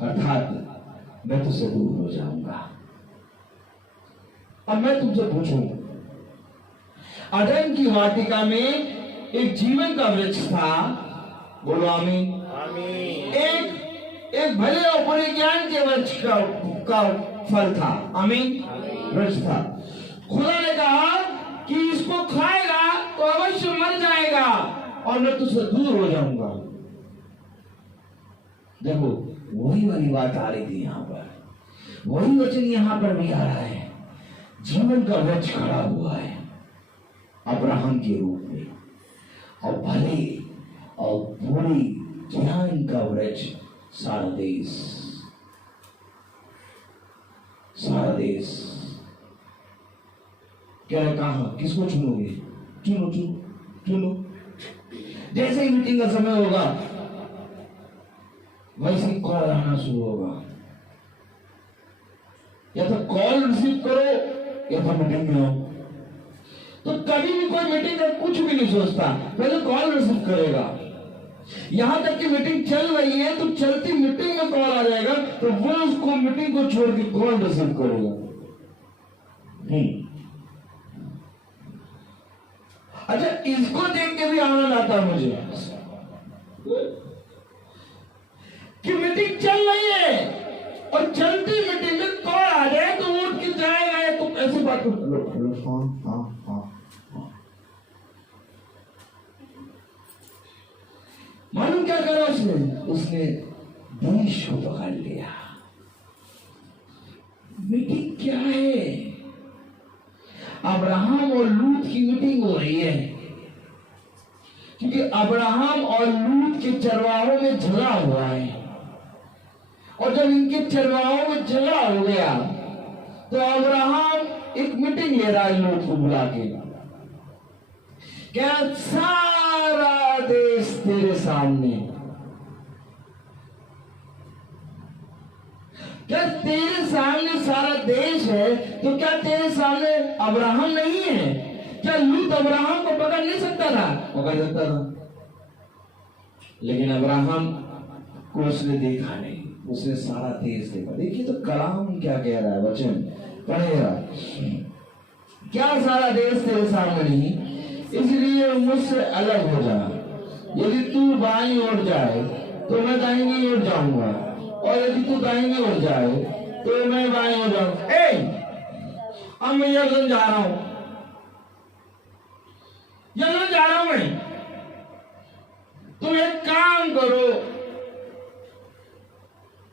अर्थात मैं तुझसे दूर हो जाऊंगा। अब मैं तुमसे पूछूं, अदन की वाटिका में एक जीवन का वृक्ष था, बोलो आमीन। एक भले और बुरे ज्ञान के वृक्ष का फल था, आमीन, वृक्ष था। खुदा ने कहा कि इसको खाएगा तो अवश्य मर जाएगा और मैं तुझसे दूर हो जाऊंगा। देखो वही वाली बात आ रही थी यहाँ पर, वही वचन यहाँ पर भी आ रहा है। जीवन का वृक्ष खड़ा हुआ है, अब्राहम के रूप में, और भले और बुरी ज्ञान का वृक्ष सारा देश, सारा देश। क्या कहा, किसको चुनोगे? चुनो चुनो चुनो। जैसे ही मीटिंग का समय होगा वैसे ही कॉल आना शुरू होगा, या तो कॉल रिसीव करो या तो मीटिंग में हो। तो कभी भी कोई मीटिंग का कुछ भी नहीं सोचता, पहले कॉल रिसीव करेगा। यहां तक कि मीटिंग चल रही है तो चलती मीटिंग में कॉल आ जाएगा तो वो उसको मीटिंग को छोड़ के कॉल रिसीव करेगा। अच्छा, इसको देख के भी आनंद आता है मुझे कि मीटिंग चल रही है और चलती मीटिंग में कॉल आ जाए तो उठ के जाएगा, तो ऐसी बात मालूम क्या करा उसने देश को पकड़ लिया। मीटिंग क्या है? अब्राहम और लूत की मीटिंग हो रही है, क्योंकि अब्राहम और लूत के चरवाहों में झगड़ा हुआ है, और जब इनके चरवाहों में झगड़ा हो गया तो अब्राहम एक मीटिंग ले रहा है लूत को बुला के। क्या सारा देश तेरे सामने, क्या तेरे सामने सारा देश है, तो क्या तेरे सामने अब्राहम नहीं है? क्या लूत अब्राहम को पकड़ नहीं सकता था? पकड़ सकता था, लेकिन अब्राहम को उसने देखा नहीं, उसने सारा देश देखा। देखिए तो कलाम क्या कह रहा है, वचन पढ़ेगा, क्या सारा देश तेरे सामने नहीं, इसलिए मुझसे अलग हो जा। यदि तू बाईं ओर जाए तो मैं दाहिनी ओर जाऊंगा, और यदि तू दाहिनी ओर जाए तो मैं बाईं ओर जाऊंगा। अब मैं यर्दन जा रहा हूं, यर्दन जा रहा हूं मैं, तुम एक काम करो,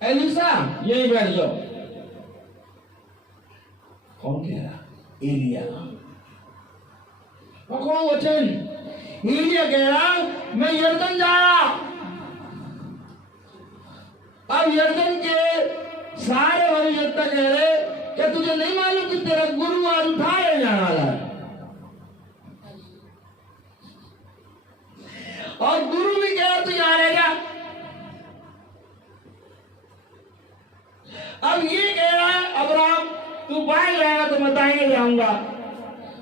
एलिसा यही बैठ जाओ। कौन कह रहा? एलिया। कौन वचन? एलिया कह रहा मैं यर्दन जा रहा। अब यर्दन के सारे भविष्यवक्ता कह रहे, क्या तुझे नहीं मालूम कि तेरा गुरु आज उठाया जाने वाला है? और गुरु भी कह रहा तू यहाँ रहेगा। अब ये कह रहा है अब्राहम, तू बाएं जाएगा तो मैं दाहिने जाऊंगा,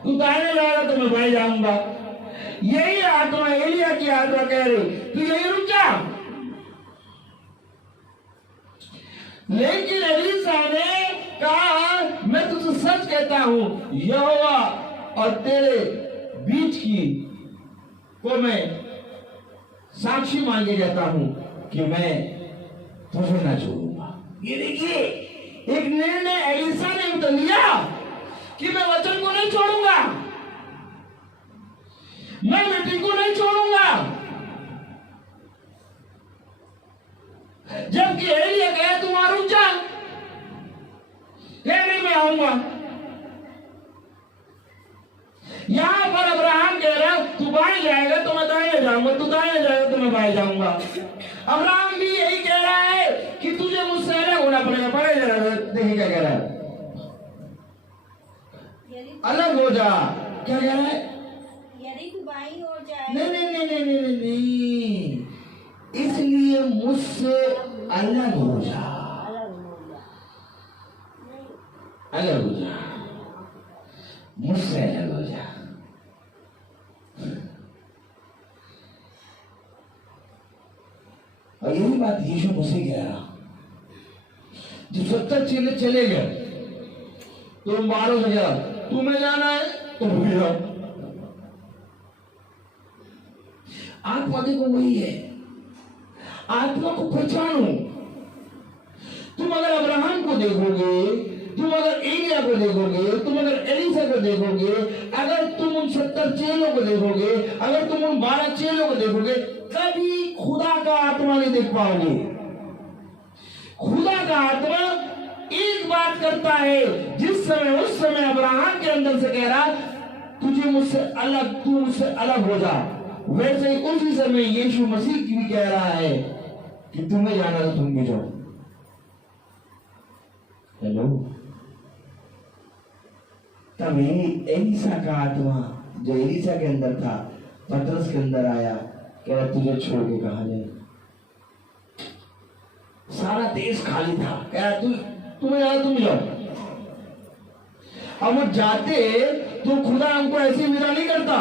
तू दाहिने जाएगा तो मैं बाएं जाऊंगा। यही आत्मा, एलिया की आत्मा कह रही तू यही रुक जा। लेकिन एलिसा ने कहा मैं तुझसे सच कहता हूं, यहोवा और तेरे बीच की को मैं साक्षी मान के कहता हूं कि मैं तुझे ना छोड़ूंगा। ये देखिए एक निर्णय एलिसा ने उतर लिया कि मैं वचन को नहीं छोड़ूंगा, मैं मीटिंग को नहीं छोड़ूंगा। जबकि एलिया कहे तू वहां रुक जा, नहीं मैं आऊंगा। यहां पर अब्राहम कह रहा तू बाएं जाएगा तो मैं दाएं जाऊंगा, तू दाएं जाएगा तो मैं बाएं जाऊंगा। अब्राहम भी यही कह रहा है कि तुझे मुझसे अलग होना पड़ेगा। देखिए क्या कह रहा है, अलग हो जा। क्या कह रहा है? यदि तू बाईं ओर जाए। नहीं नहीं नहीं नहीं नहीं नहीं, इसलिए मुझसे अलग हो जा, अलग हो जा, मुझसे अलग हो जा। और यही बात यीशु मसीह कह रहा, जब 70 चेले चले गए तो 12 से गया, तुम्हें जाना है तो भूल जाओ। आत्मा देखो वही है, आत्मा को पहचानो। तुम अगर अब्राहम को देखोगे, तुम अगर एलिया को देखोगे, तुम अगर एलिसा को देखोगे, अगर तुम उन 70 चेलों को देखोगे, अगर तुम उन 12 चेलों को देखोगे, कभी खुदा का आत्मा नहीं देख पाओगे। खुदा का आत्मा एक बात करता है, जिस समय उस समय अब्राहम के अंदर से कह रहा तुझे मुझसे अलग, तू मुझसे अलग हो जा। वैसे ही उसी समय यीशु मसीह भी कह रहा है कि तुम्हें जाना तो तुम भी जाओ। हेलो, तभी एलिसा का आत्मा जो एलिसा के अंदर था पतरस के अंदर आया, कह रहा तुझे छोड़ के कहां जाए। सारा देश खाली था, कह रहा तुम्हें जाना तुम जाओ। अब वो जाते तो खुदा हमको ऐसे विदा नहीं करता,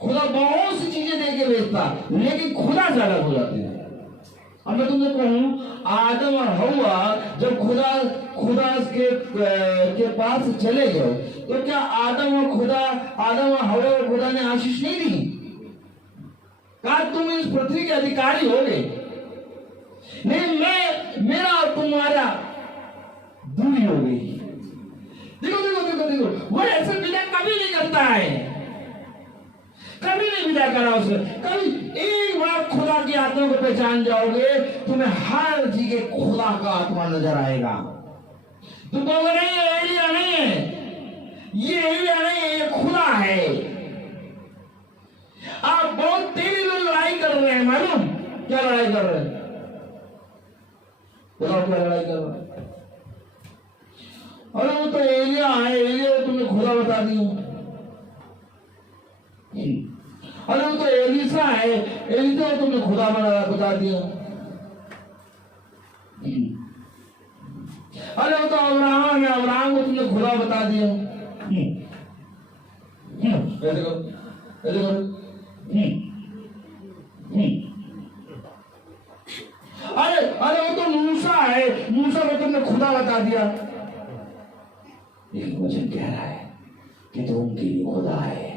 खुदा बहुत सी चीजें दे के भेजता, लेकिन खुदा से अलग हो जाते हैं। अब मैं तुमसे कहूं, आदम और हवा जब खुदा के पास चले गए तो क्या आदम और हवा को खुदा ने आशीष नहीं दी? कहा तुम इस पृथ्वी के अधिकारी हो गए, नहीं मेरा और तुम्हारा दूरी हो गई। देखो देखो देखो देखो, वो ऐसे विदा कभी नहीं करता है, कभी नहीं विदा करा उसने। कभी एक बार खुदा की आत्मा को पहचान जाओगे, तुम्हें हर जगह खुदा का आत्मा नजर आएगा। तुम कहोगे नहीं ये एलिया नहीं है, ये एलिया नहीं है, ये खुदा है। आप बहुत तेजी में लड़ाई कर रहे हैं, मालूम क्या लड़ाई कर रहे हैं? बताओ क्या लड़ाई कर रहे हैं? अरे वो तो एलिया है, एलिया तुमने खुदा बता दिया। अरे वो तो एलिसा है, एलिसा को तुमने खुदा बता दिया। अरे वो तो अब्राहम है, अब्राहम को तुमने खुदा बता दिया। ऐसे करो, ऐसे करो। अरे वो तो मूसा है, मूसा को तुमने खुदा बता दिया। लेकिन वचन कह रहा है कि तो उनके लिए खुदा है।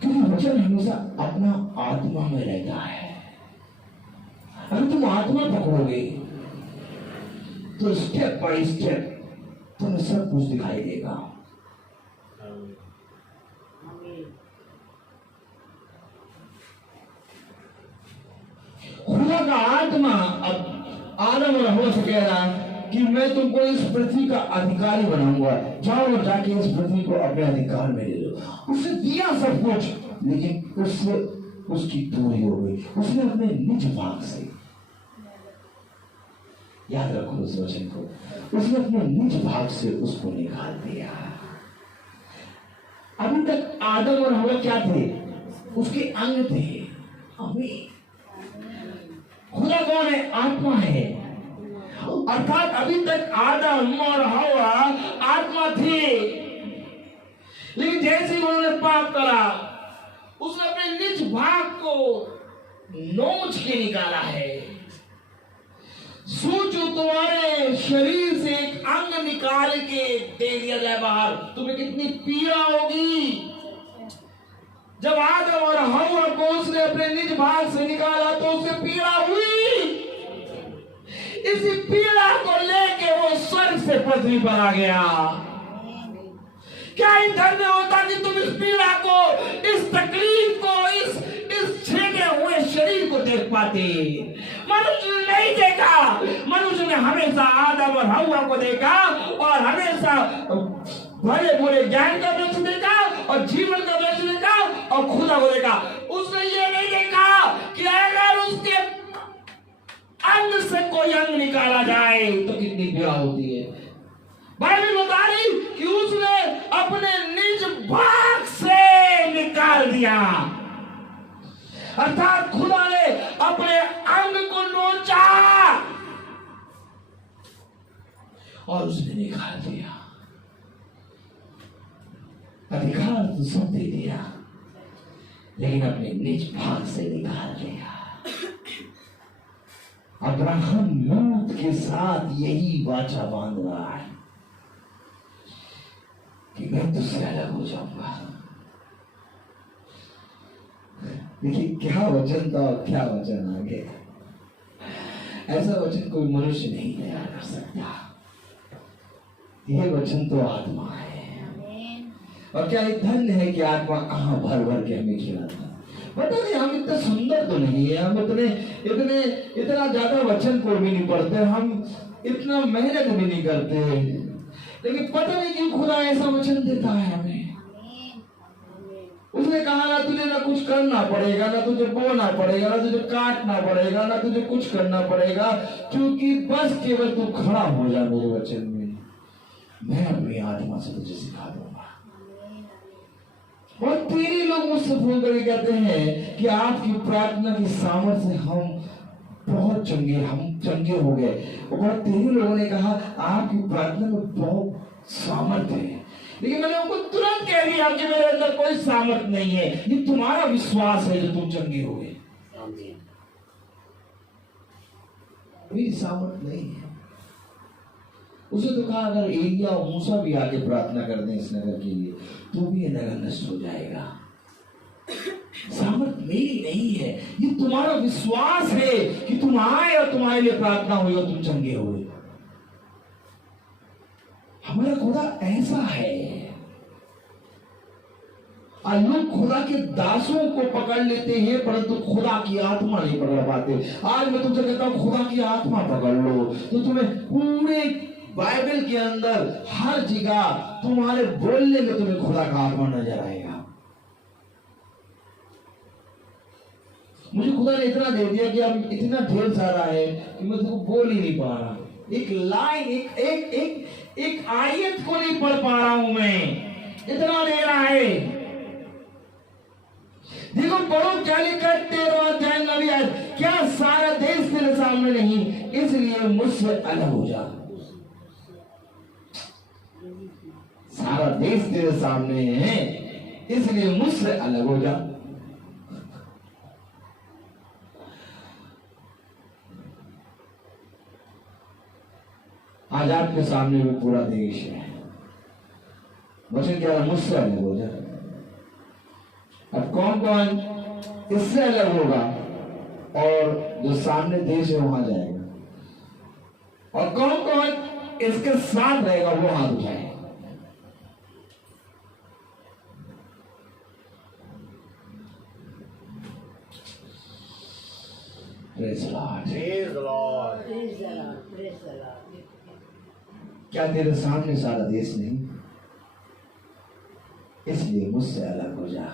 क्योंकि वचन हमेशा अपना आत्मा में रहता है। अगर तुम आत्मा पकड़ोगे तो स्टेप बाय स्टेप तुम्हें सब कुछ दिखाई देगा। खुदा का आत्मा अब आदम और हवा से कह रहा कि मैं तुमको इस पृथ्वी का अधिकारी बनाऊंगा, जाओ और जाके इस पृथ्वी को अपने अधिकार में ले लो। उसने दिया सब कुछ, लेकिन उससे उसकी दूरी हो गई। उसने अपने निज भाग से, याद रखो उस वचन को, उसने अपने निज भाग से उसको निकाल दिया। अभी तक आदम और हवा क्या थे? उसके अंग थे। अभी खुदा कौन है? आत्मा है। अर्थात अभी तक आदम और हवा आत्मा थे, लेकिन जैसे ही उन्होंने पाप करा, उसने अपने निज भाग को नोच के निकाला है। सोचो तुम्हारे शरीर से एक अंग निकाल के दे दिया जाए बाहर, तुम्हें कितनी पीड़ा होगी। जब आदम और हवा को उसने अपने निज भाग से निकाला तो उसे पीड़ा हुई। इसी पीड़ा को लेके वो स्वर्ग से पृथ्वी पर आ गया। क्या धन्य होता कि तुम इस पीड़ा को, इस तकलीफ को, इस छेदे हुए शरीर को देख पाते। मनुष्य ने नहीं देखा। मनुष्य ने हमेशा आदम और हवा को देखा और हमेशा भले बुरे ज्ञान का दृश्य देखा और जीवन का दृश्य देखा और खुदा को देखा। उसने ये नहीं देखा कि अगर उसके अंग से कोई अंग निकाला जाए तो कितनी पीड़ा होती है। बाइबल बता रही कि उसने अपने निज भाग से निकाल दिया, अर्थात खुदा ने अपने अंग को नोचा और उसने निकाल दिया। अधिकार तो सब दे दिया, लेकिन अपने निज भाग से निकाल दिया। अब्राहम लूत के साथ यही वाचा बांध रहा है कि मैं तुझसे अलग हो जाऊंगा। देखिए क्या वचन था और क्या वचन आगे। ऐसा वचन कोई मनुष्य नहीं तैयार कर सकता। यह वचन तो आत्मा है, और क्या एक धन्य है कि आत्मा कहां भर भर के हमें खिलाता। पता नहीं हम इतने सुंदर तो नहीं है, हम इतना ज्यादा वचन को भी नहीं पढ़ते। हम इतना मेहनत भी नहीं करते, लेकिन पता नहीं क्यों खुदा ऐसा वचन देता है हमें। उसने कहा ना तुझे ना कुछ करना पड़ेगा, ना तुझे बोना पड़ेगा, ना तुझे काटना पड़ेगा, ना तुझे कुछ करना पड़ेगा, क्योंकि बस केवल तू खड़ा हो जा मेरे वचन में, मैं अपनी आत्मा से तुझे सिखा दूंगा। और तेरे लोग मुझसे फोन करके कहते हैं कि आपकी प्रार्थना की सामर्थ्य से हम बहुत चंगे हो गए। और तेरे लोगों ने कहा आपकी प्रार्थना में बहुत सामर्थ्य है, लेकिन मैंने उनको तुरंत कह दिया कि मेरे अंदर कोई सामर्थ नहीं है, ये तुम्हारा विश्वास है जो तुम चंगे हो गए, मेरी सामर्थ नहीं है। उसे तो कहा अगर एलिया और मूसा भी आके प्रार्थना कर दें इस नगर के लिए तो भी ये नगर नष्ट हो जाएगा। सामर्थ मेरी नहीं है, ये तुम्हारा विश्वास है कि तुम आए और तुम्हारे लिए प्रार्थना हुई और तुम चंगे हुए। हमारा खुदा ऐसा है। लोग खुदा के दासों को पकड़ लेते हैं परंतु खुदा की आत्मा नहीं पकड़ पाते। आज मैं तुमसे कहता हूं खुदा की आत्मा पकड़ लो तो तुम्हें पूरे बाइबल के अंदर हर जगह तुम्हारे बोलने में तुम्हें खुदा का आत्मा नजर आएगा। मुझे खुदा ने इतना दे दिया कि अब इतना ढेर सारा है कि मैं तुमको बोल ही नहीं पा रहा। एक लाइन एक एक एक एक आयत को नहीं पढ़ पा रहा हूं मैं, इतना दे रहा है। देखो पढ़ो क्या लिखा है 13वां अध्याय 9वीं आयत, क्या सारा देश तेरे सामने नहीं, इसलिए मुझसे अलग हो जा। सारा देश तेरे सामने है इसलिए मुझसे अलग हो जा। आज आपके सामने भी पूरा देश है, वचन क्या है, मुझसे अलग हो जा। अब कौन कौन इससे अलग होगा, और जो सामने देश है वहां जाएगा, और कौन कौन इसके साथ रहेगा वो हाथ उठाए। Praise the Lord. Praise the Lord. Praise the Lord. Praise the Lord. क्या तेरे सामने सारा देश नहीं, इसलिए मुझसे अलग हो जा।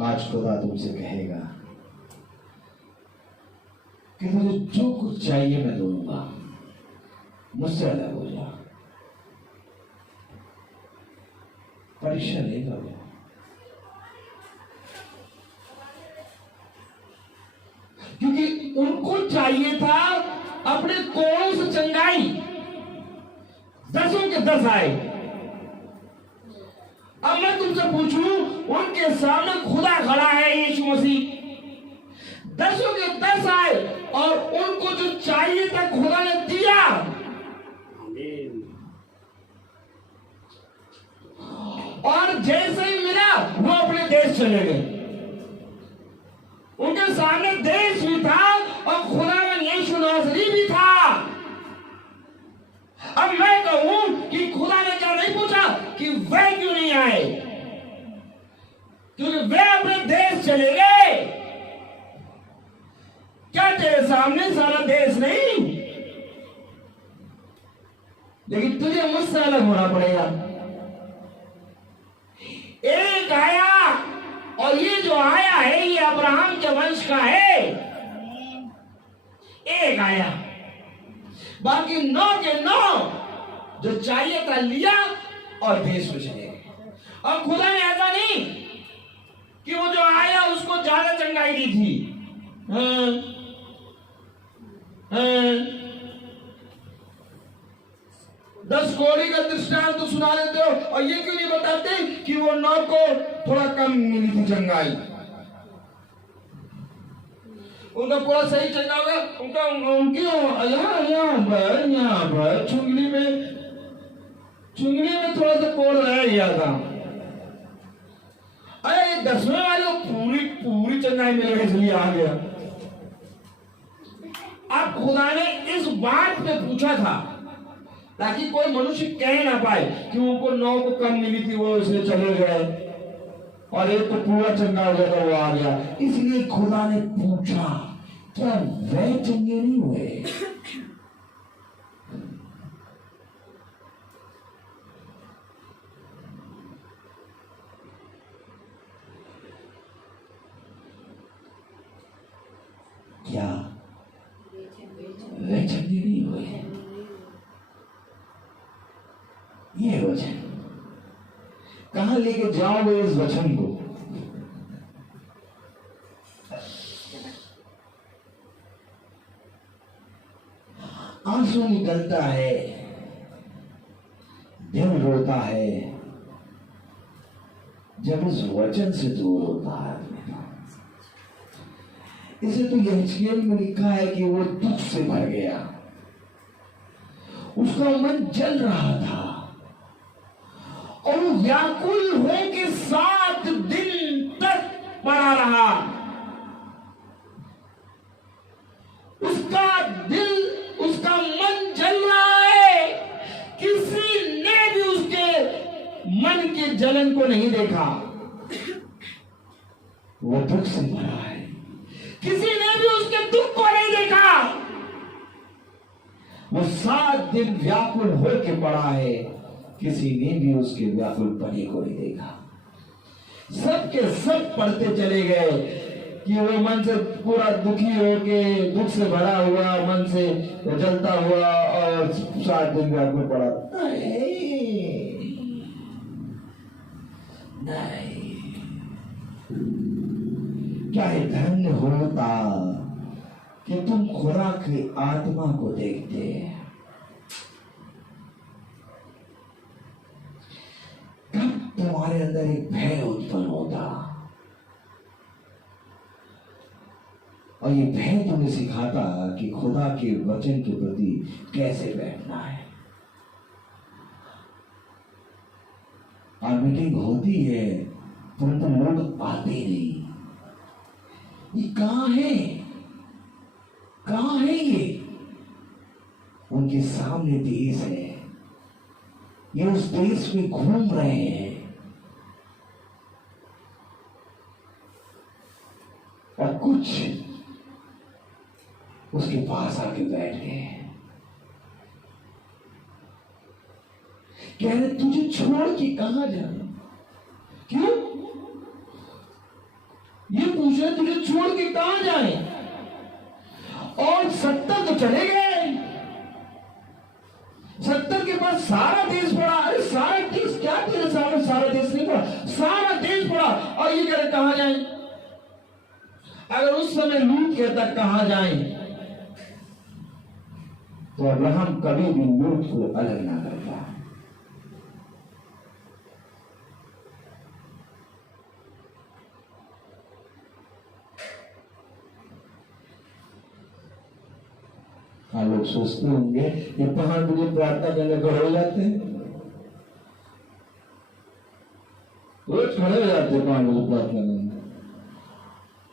आज खुदा तुमसे कहेगा कि तुझे जो कुछ चाहिए मैं दूंगा, मुझसे अलग हो जा। परीक्षा लेगा वो, क्योंकि उनको चाहिए था अपने कोड़ों से चंगाई, 10 के 10 आए। अब मैं तुमसे पूछूं, उनके सामने खुदा खड़ा है यीशु मसीह, 10 के 10 आए और उनको जो चाहिए था खुदा ने दिया। और जैसे ही मिला वो अपने देश चले गए। उनके सामने देश भी था और खुदा का यीशु नासरी भी था। अब मैं कहूं कि खुदा ने क्या नहीं पूछा कि वे क्यों नहीं आए, क्योंकि वे अपने देश चले गए। क्या तेरे सामने सारा देश नहीं, लेकिन तुझे मुझसे अलग होना पड़ेगा। एक आया और ये जो आया है ये अब्राहम के वंश का है, एक आया, बाकी 9 के 9 जो चाहिए था लिया और देश में चले गए। और खुदा ने ऐसा नहीं कि वो जो आया उसको ज्यादा चंगाई दी थी। 10 कोड़ी का दृष्टांत तो सुना देते हो और ये क्यों नहीं बताते कि वो 9 को थोड़ा कम मिली थी चंगाई, उनका पूरा सही चंगा होगा, उनकी यहाँ पर चुंगली में थोड़ा सा कोड़ रह गया था। अरे 10वें वाले को पूरी चंगाई मिल गई इसलिए आ गया। अब खुदा ने इस बात पे पूछा था ताकि कोई मनुष्य कह ना पाए कि उनको 9 को कम मिली थी, वो इसलिए चले गए और एक तो पूरा चंगा हो गया था, वो आ गया। इसलिए खुदा ने पूछा, क्या वे चंगे नहीं हुए? क्या वे चंगे नहीं हुए? ये वचन कहां लेके जाओगे इस वचन को? आंसू निकलता है, दिल रोता है जब इस वचन से दूर होता है। इसे तो यहेजकेल में लिखा है कि वो दुख से भर गया, उसका मन जल रहा था और वो व्याकुल होके 7 दिन तक पड़ा रहा। उसका दिल, उसका मन जल रहा है। किसी ने भी उसके मन के जलन को नहीं देखा, वो दुख से भरा है। किसी ने भी उसके दुख को नहीं देखा, वो 7 दिन व्याकुल होके पड़ा है। किसी ने भी उसके व्याकुल पने को नहीं देखा। सबके सब पढ़ते चले गए कि वो मन से पूरा दुखी होके, दुख से भरा हुआ, मन से जलता हुआ और 7 दिन व्याकुल पड़ा। नहीं, क्या धन्य होता कि तुम खुदा की आत्मा को देखते। कब तुम्हारे अंदर एक भय उत्पन्न होता और ये भय तुम्हें सिखाता कि खुदा के वचन के प्रति कैसे बैठना है। और मीटिंग होती है परंतु लोग आते नहीं। ये कहां है? कहां है ये? उनके सामने देश है, ये उस देश में घूम रहे हैं और कुछ उसके पास आके बैठ गए। कह रहे तुझे छोड़ के कहां जाना? क्यों? ये पूछ रहे तुझे छोड़ के कहां जाए? और 70 तो चले गए, 70 के बाद सारा देश पड़ा। अरे सारा देश क्या तेरे सामने? सारा देश नहीं पड़ा, सारा देश पड़ा। और ये कह रहे कहां जाए? अगर उस समय लूट कहता कहां जाए, तो अब्राहम कभी भी लूट को अलग ना करता। लोग सोचते होंगे ये 5 बजे प्रार्थना करने खड़े हो जाते हैं, रोज खड़े हो जाते हैं 5 बजे प्रार्थना करने।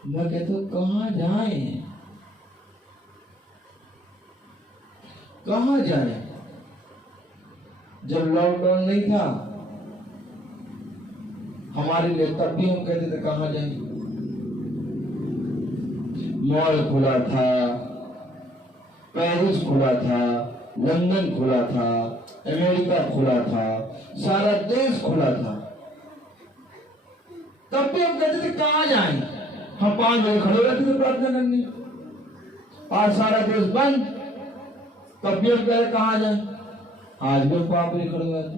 मैं कहता हूं कहां जाए? कहां जाए? जब लॉकडाउन नहीं था हमारे लिए, तब भी हम कहते थे कहां जाए? मॉल खुला था, पेरिस खुला था, लंदन खुला था, अमेरिका खुला था, सारा देश खुला था। तब भी हम कहते थे कहां जाएं? हम 5 बजे खड़े रहते थे प्रार्थना करने। आज सारा देश बंद, तब भी हम कह रहे कहां जाएं? आज भी हम 5 बजे खड़े रहते,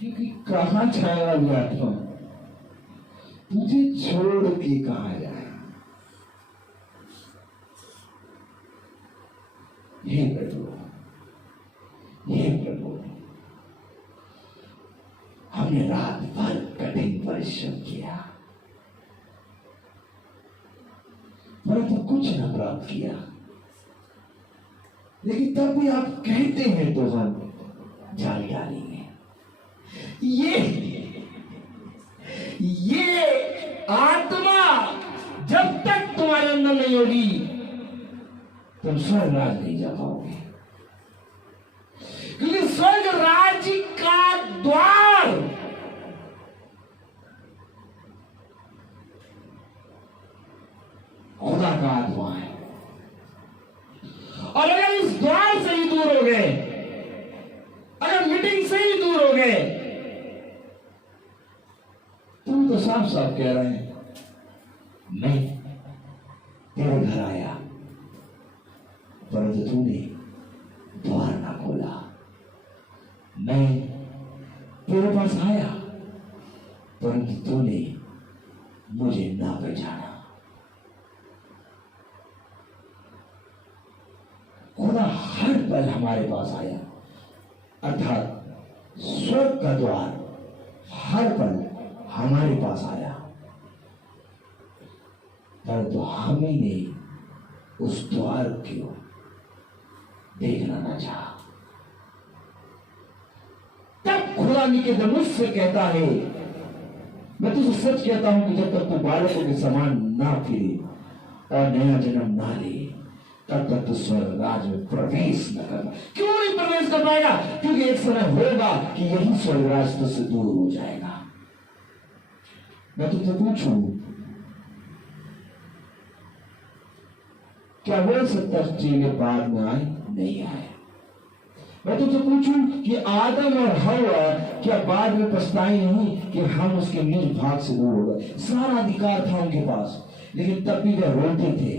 क्योंकि कहां जाएगा व्यात्मा? तुझे छोड़ के कहां जाए? हे प्रभु, हे प्रभु, हमने रात भर कठिन परिश्रम किया परंतु कुछ न प्राप्त किया, लेकिन तब भी आप कहते हैं तो हम जान डालेंगे। ये आत्मा जब तक तुम्हारे अंदर नहीं होगी तुम स्वर्ग राज नहीं जा पाओगे। साफ साफ कह रहे हैं, मैं तेरे घर आया परंतु तूने द्वार ना खोला। मैं तेरे पास आया परंतु तूने मुझे ना पहचाना। खुदा हर पल हमारे पास आया, अर्थात स्वर्ग का द्वार हर पल हमारे पास आया, परंतु हमें ने उस द्वार को देखना ना चाहा। तब खुदा निकोदेमुस से कहता है, मैं तुझे सच कहता हूं कि जब तक तू बालकों के समान ना फिरे और नया जन्म ना ले, तब तक तो स्वर्ग राज में प्रवेश न करना। क्यों नहीं प्रवेश कर पाएगा? क्योंकि एक समय होगा कि यही स्वर्ग राज तुझसे दूर हो जाएगा। मैं तुझसे पूछूं, क्या वो 70 चेले बाद में आए? नहीं आए। मैं तुझसे पूछूं कि आदम और हव्वा क्या बाद में पछताए नहीं कि हम उसके निज भाग से दूर हो गए? सारा अधिकार था उनके पास, लेकिन तब भी वे रोते थे।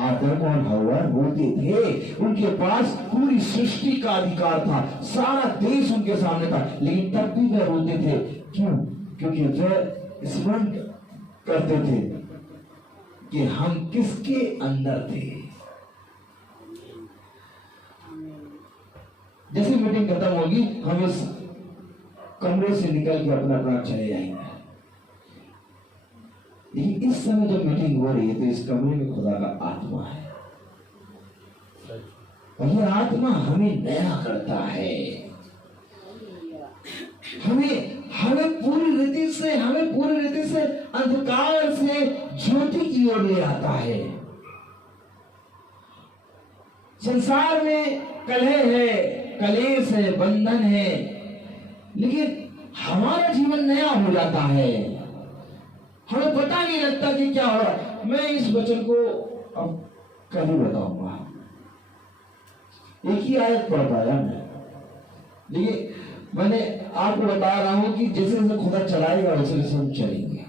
आदम और हव्वा रोते थे, उनके पास पूरी सृष्टि का अधिकार था, सारा देश उनके सामने था, लेकिन तब भी वे रोते थे। क्यों? क्योंकि वे स्मरण करते थे कि हम किसके अंदर थे। जैसे मीटिंग खत्म होगी, हम इस कमरे से निकल के अपना अपना चले जाएंगे, लेकिन इस समय जब मीटिंग हो रही है तो इस कमरे में खुदा का आत्मा है, और ये आत्मा हमें नया करता है, हमें पूरी रीति से अंधकार से ज्योति की ओर ले आता है। संसार में कलह है, कलेश है, बंधन है, लेकिन हमारा जीवन नया हो जाता है। हमें पता नहीं लगता कि क्या हो रहा। मैं इस वचन को अब कल ही बताऊंगा, एक ही आयत पढ़ पाया मैं, लेकिन मैंने आपको बता रहा हूं कि जैसे जैसे खुदा चलाएगा वैसे वैसे हम चलेंगे,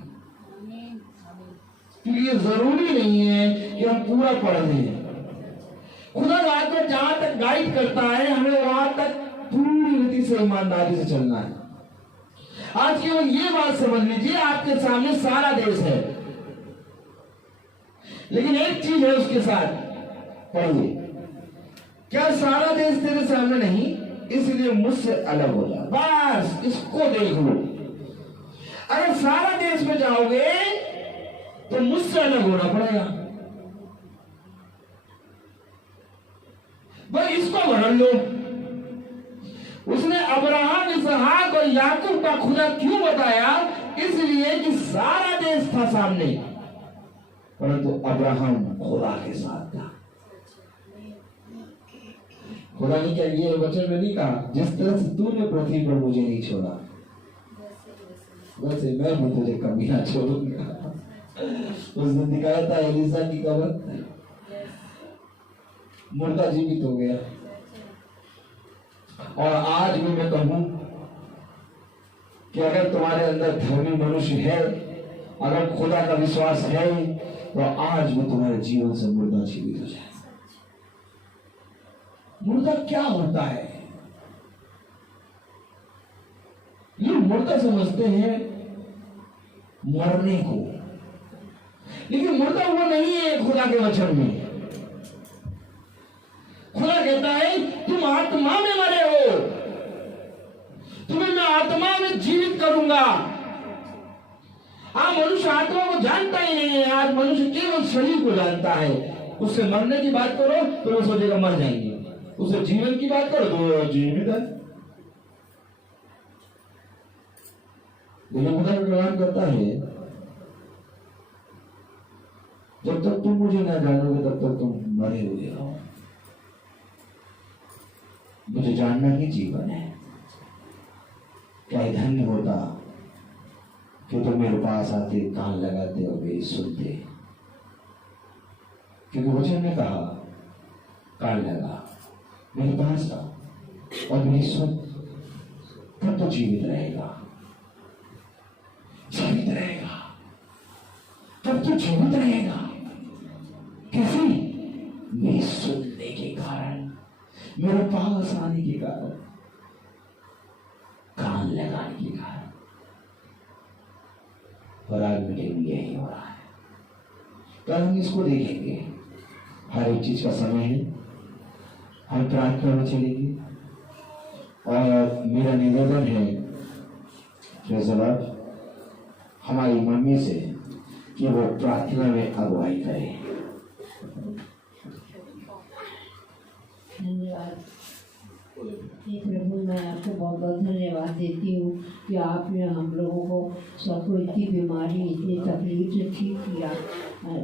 क्योंकि ये जरूरी नहीं है कि हम पूरा पढ़ लें। खुदा आत्मा जहां तक गाइड करता है, हमें वहां तक पूरी रीति से ईमानदारी से चलना है। आज केवल ये बात समझ लीजिए, आपके सामने सारा देश है, लेकिन एक चीज है उसके साथ, पढ़िए, क्या सारा देश तेरे सामने नहीं, इसलिए मुझसे अलग हो जा, बस इसको देख लो। अगर सारा देश में जाओगे तो मुझसे अलग होना पड़ेगा, बस इसको भर लो। उसने अब्राहम, इसहाक और याकूब का खुदा क्यों बताया? इसलिए कि सारा देश था सामने, परंतु अब्राहम खुदा के साथ था। खुदा ने क्या ये वचन में नहीं कहा, जिस तरह से तूने पृथ्वी पर मुझे नहीं छोड़ा, वैसे मैं भी तुझे कभी ना छोड़ूंगा। उस दिन दिखाया था एलिसा की कब्र, मुर्दा जीवित हो गया। और आज भी मैं कहूं कि अगर तुम्हारे अंदर धर्मी मनुष्य है, अगर खुदा का विश्वास है, तो आज भी तुम्हारे जीवन से मुर्दा जीवित हो जाए। मुर्दा क्या होता है? ये मुर्दा समझते हैं मरने को, लेकिन मुर्दा वो नहीं है खुदा के वचन में। खुदा कहता है तुम आत्मा में मरे हो, तुम्हें मैं आत्मा में जीवित करूंगा। आज मनुष्य आत्मा को जानता ही नहीं है, आज मनुष्य केवल शरीर को जानता है। उससे मरने की बात करो तो वो सोचेगा मर जाएंगे, उससे जीवन की बात करो तो जीवित है। लेकिन खुदा प्रदान करता है, जब तक तुम मुझे न जानोगे तब तक तुम मरे हुए हो। मुझे जानना ही जीवन है। क्या धन्य होता कि तुम मेरे पास आते, कान लगाते और मेरी सुनते, क्योंकि वचन ने कहा कान लगा, मेरे पास आ और मेरी सुन, तब तो जीवित रहेगा। मेरे पास आने के कारण, कान लगाने के कारण। और आज मेरे लिए यही हो रहा है। कल हम इसको देखेंगे। हर एक चीज का समय है। हम प्रार्थना में चलेंगे और मेरा निवेदन है हमारी मम्मी से कि वो प्रार्थना में अगुवाई करे। धन्यवाद हे प्रभु, मैं आपको बहुत बहुत धन्यवाद देती हूँ कि आपने हम लोगों को सबको इतनी बीमारी, इतनी तकलीफ से ठीक किया।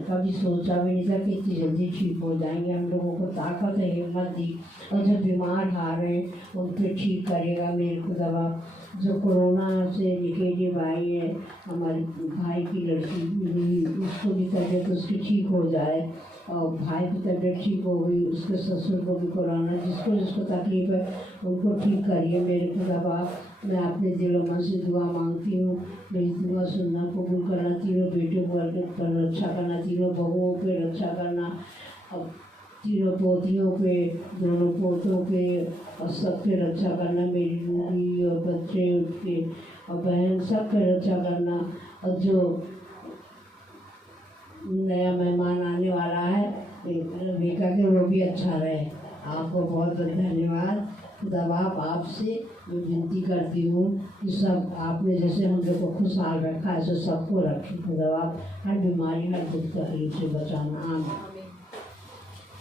कभी सोचा भी नहीं था कि इतनी जल्दी ठीक हो जाएंगे। हम लोगों को ताकत है, हिम्मत दी, और जो बीमार हार रहे उन पर ठीक करेगा मेरे खुदा। जो कोरोना से निकेटिव आई है, हमारे भाई की लड़की, उसको भी तबीयत उसकी ठीक हो जाए, और भाई की तबीयत ठीक हो गई, उसके ससुर को भी कोरोना, जिसको तकलीफ है उनको ठीक करिए मेरे खुदा बाप। मैं अपने दिलो मन से दुआ मांगती हूँ। मेरी दुआ सुनना, कबूल करना, तीनों बेटों को रक्षा करना, तीनों बहुओं पे रक्षा करना, और तीनों पोतियों पे, दोनों पोतों पे, और सब पे रक्षा करना। मेरी बीवी और बच्चे उसके और बहन सब पे रक्षा करना। और जो नया मेहमान आने वाला है बेटा के, वो भी अच्छा रहे। आपको बहुत बहुत धन्यवाद खुदा बाप। आपसे मैं विनती करती हूँ कि सब आपने जैसे हम लोग को खुशहाल रखा है, ऐसे सबको रखें खुदा बाप। हर बीमारी, हर दुख तकलीफ से बचाना। आमीन।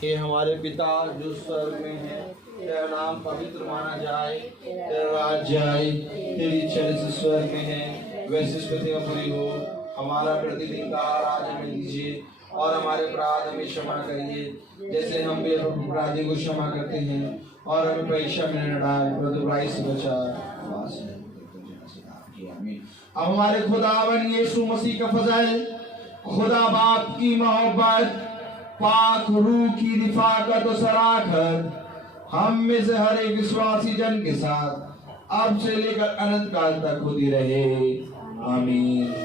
हे हमारे पिता जो स्वर्ग में है, तेरा नाम पवित्र माना जाए, तेरा राज्य आए, तेरी इच्छा जैसे स्वर्ग में है वैसे इस पृथ्वी में पूरी हो। हमारा प्रतिदिन का आहार हमें दीजिए, और हमारे अपराध हमें क्षमा करिए जैसे हम भी अपराधी को क्षमा करते हैं, और हमें परीक्षा में न डाल परंतु बुराई से बचा। अब हमारे खुदावन यीशु मसीह का फजल, खुदा बाप की मोहब्बत, पाक रूह की रिफाकत और सराखत हम में से हर एक विश्वासी जन के साथ अब से लेकर अनंत काल तक होती रहे। आमीन।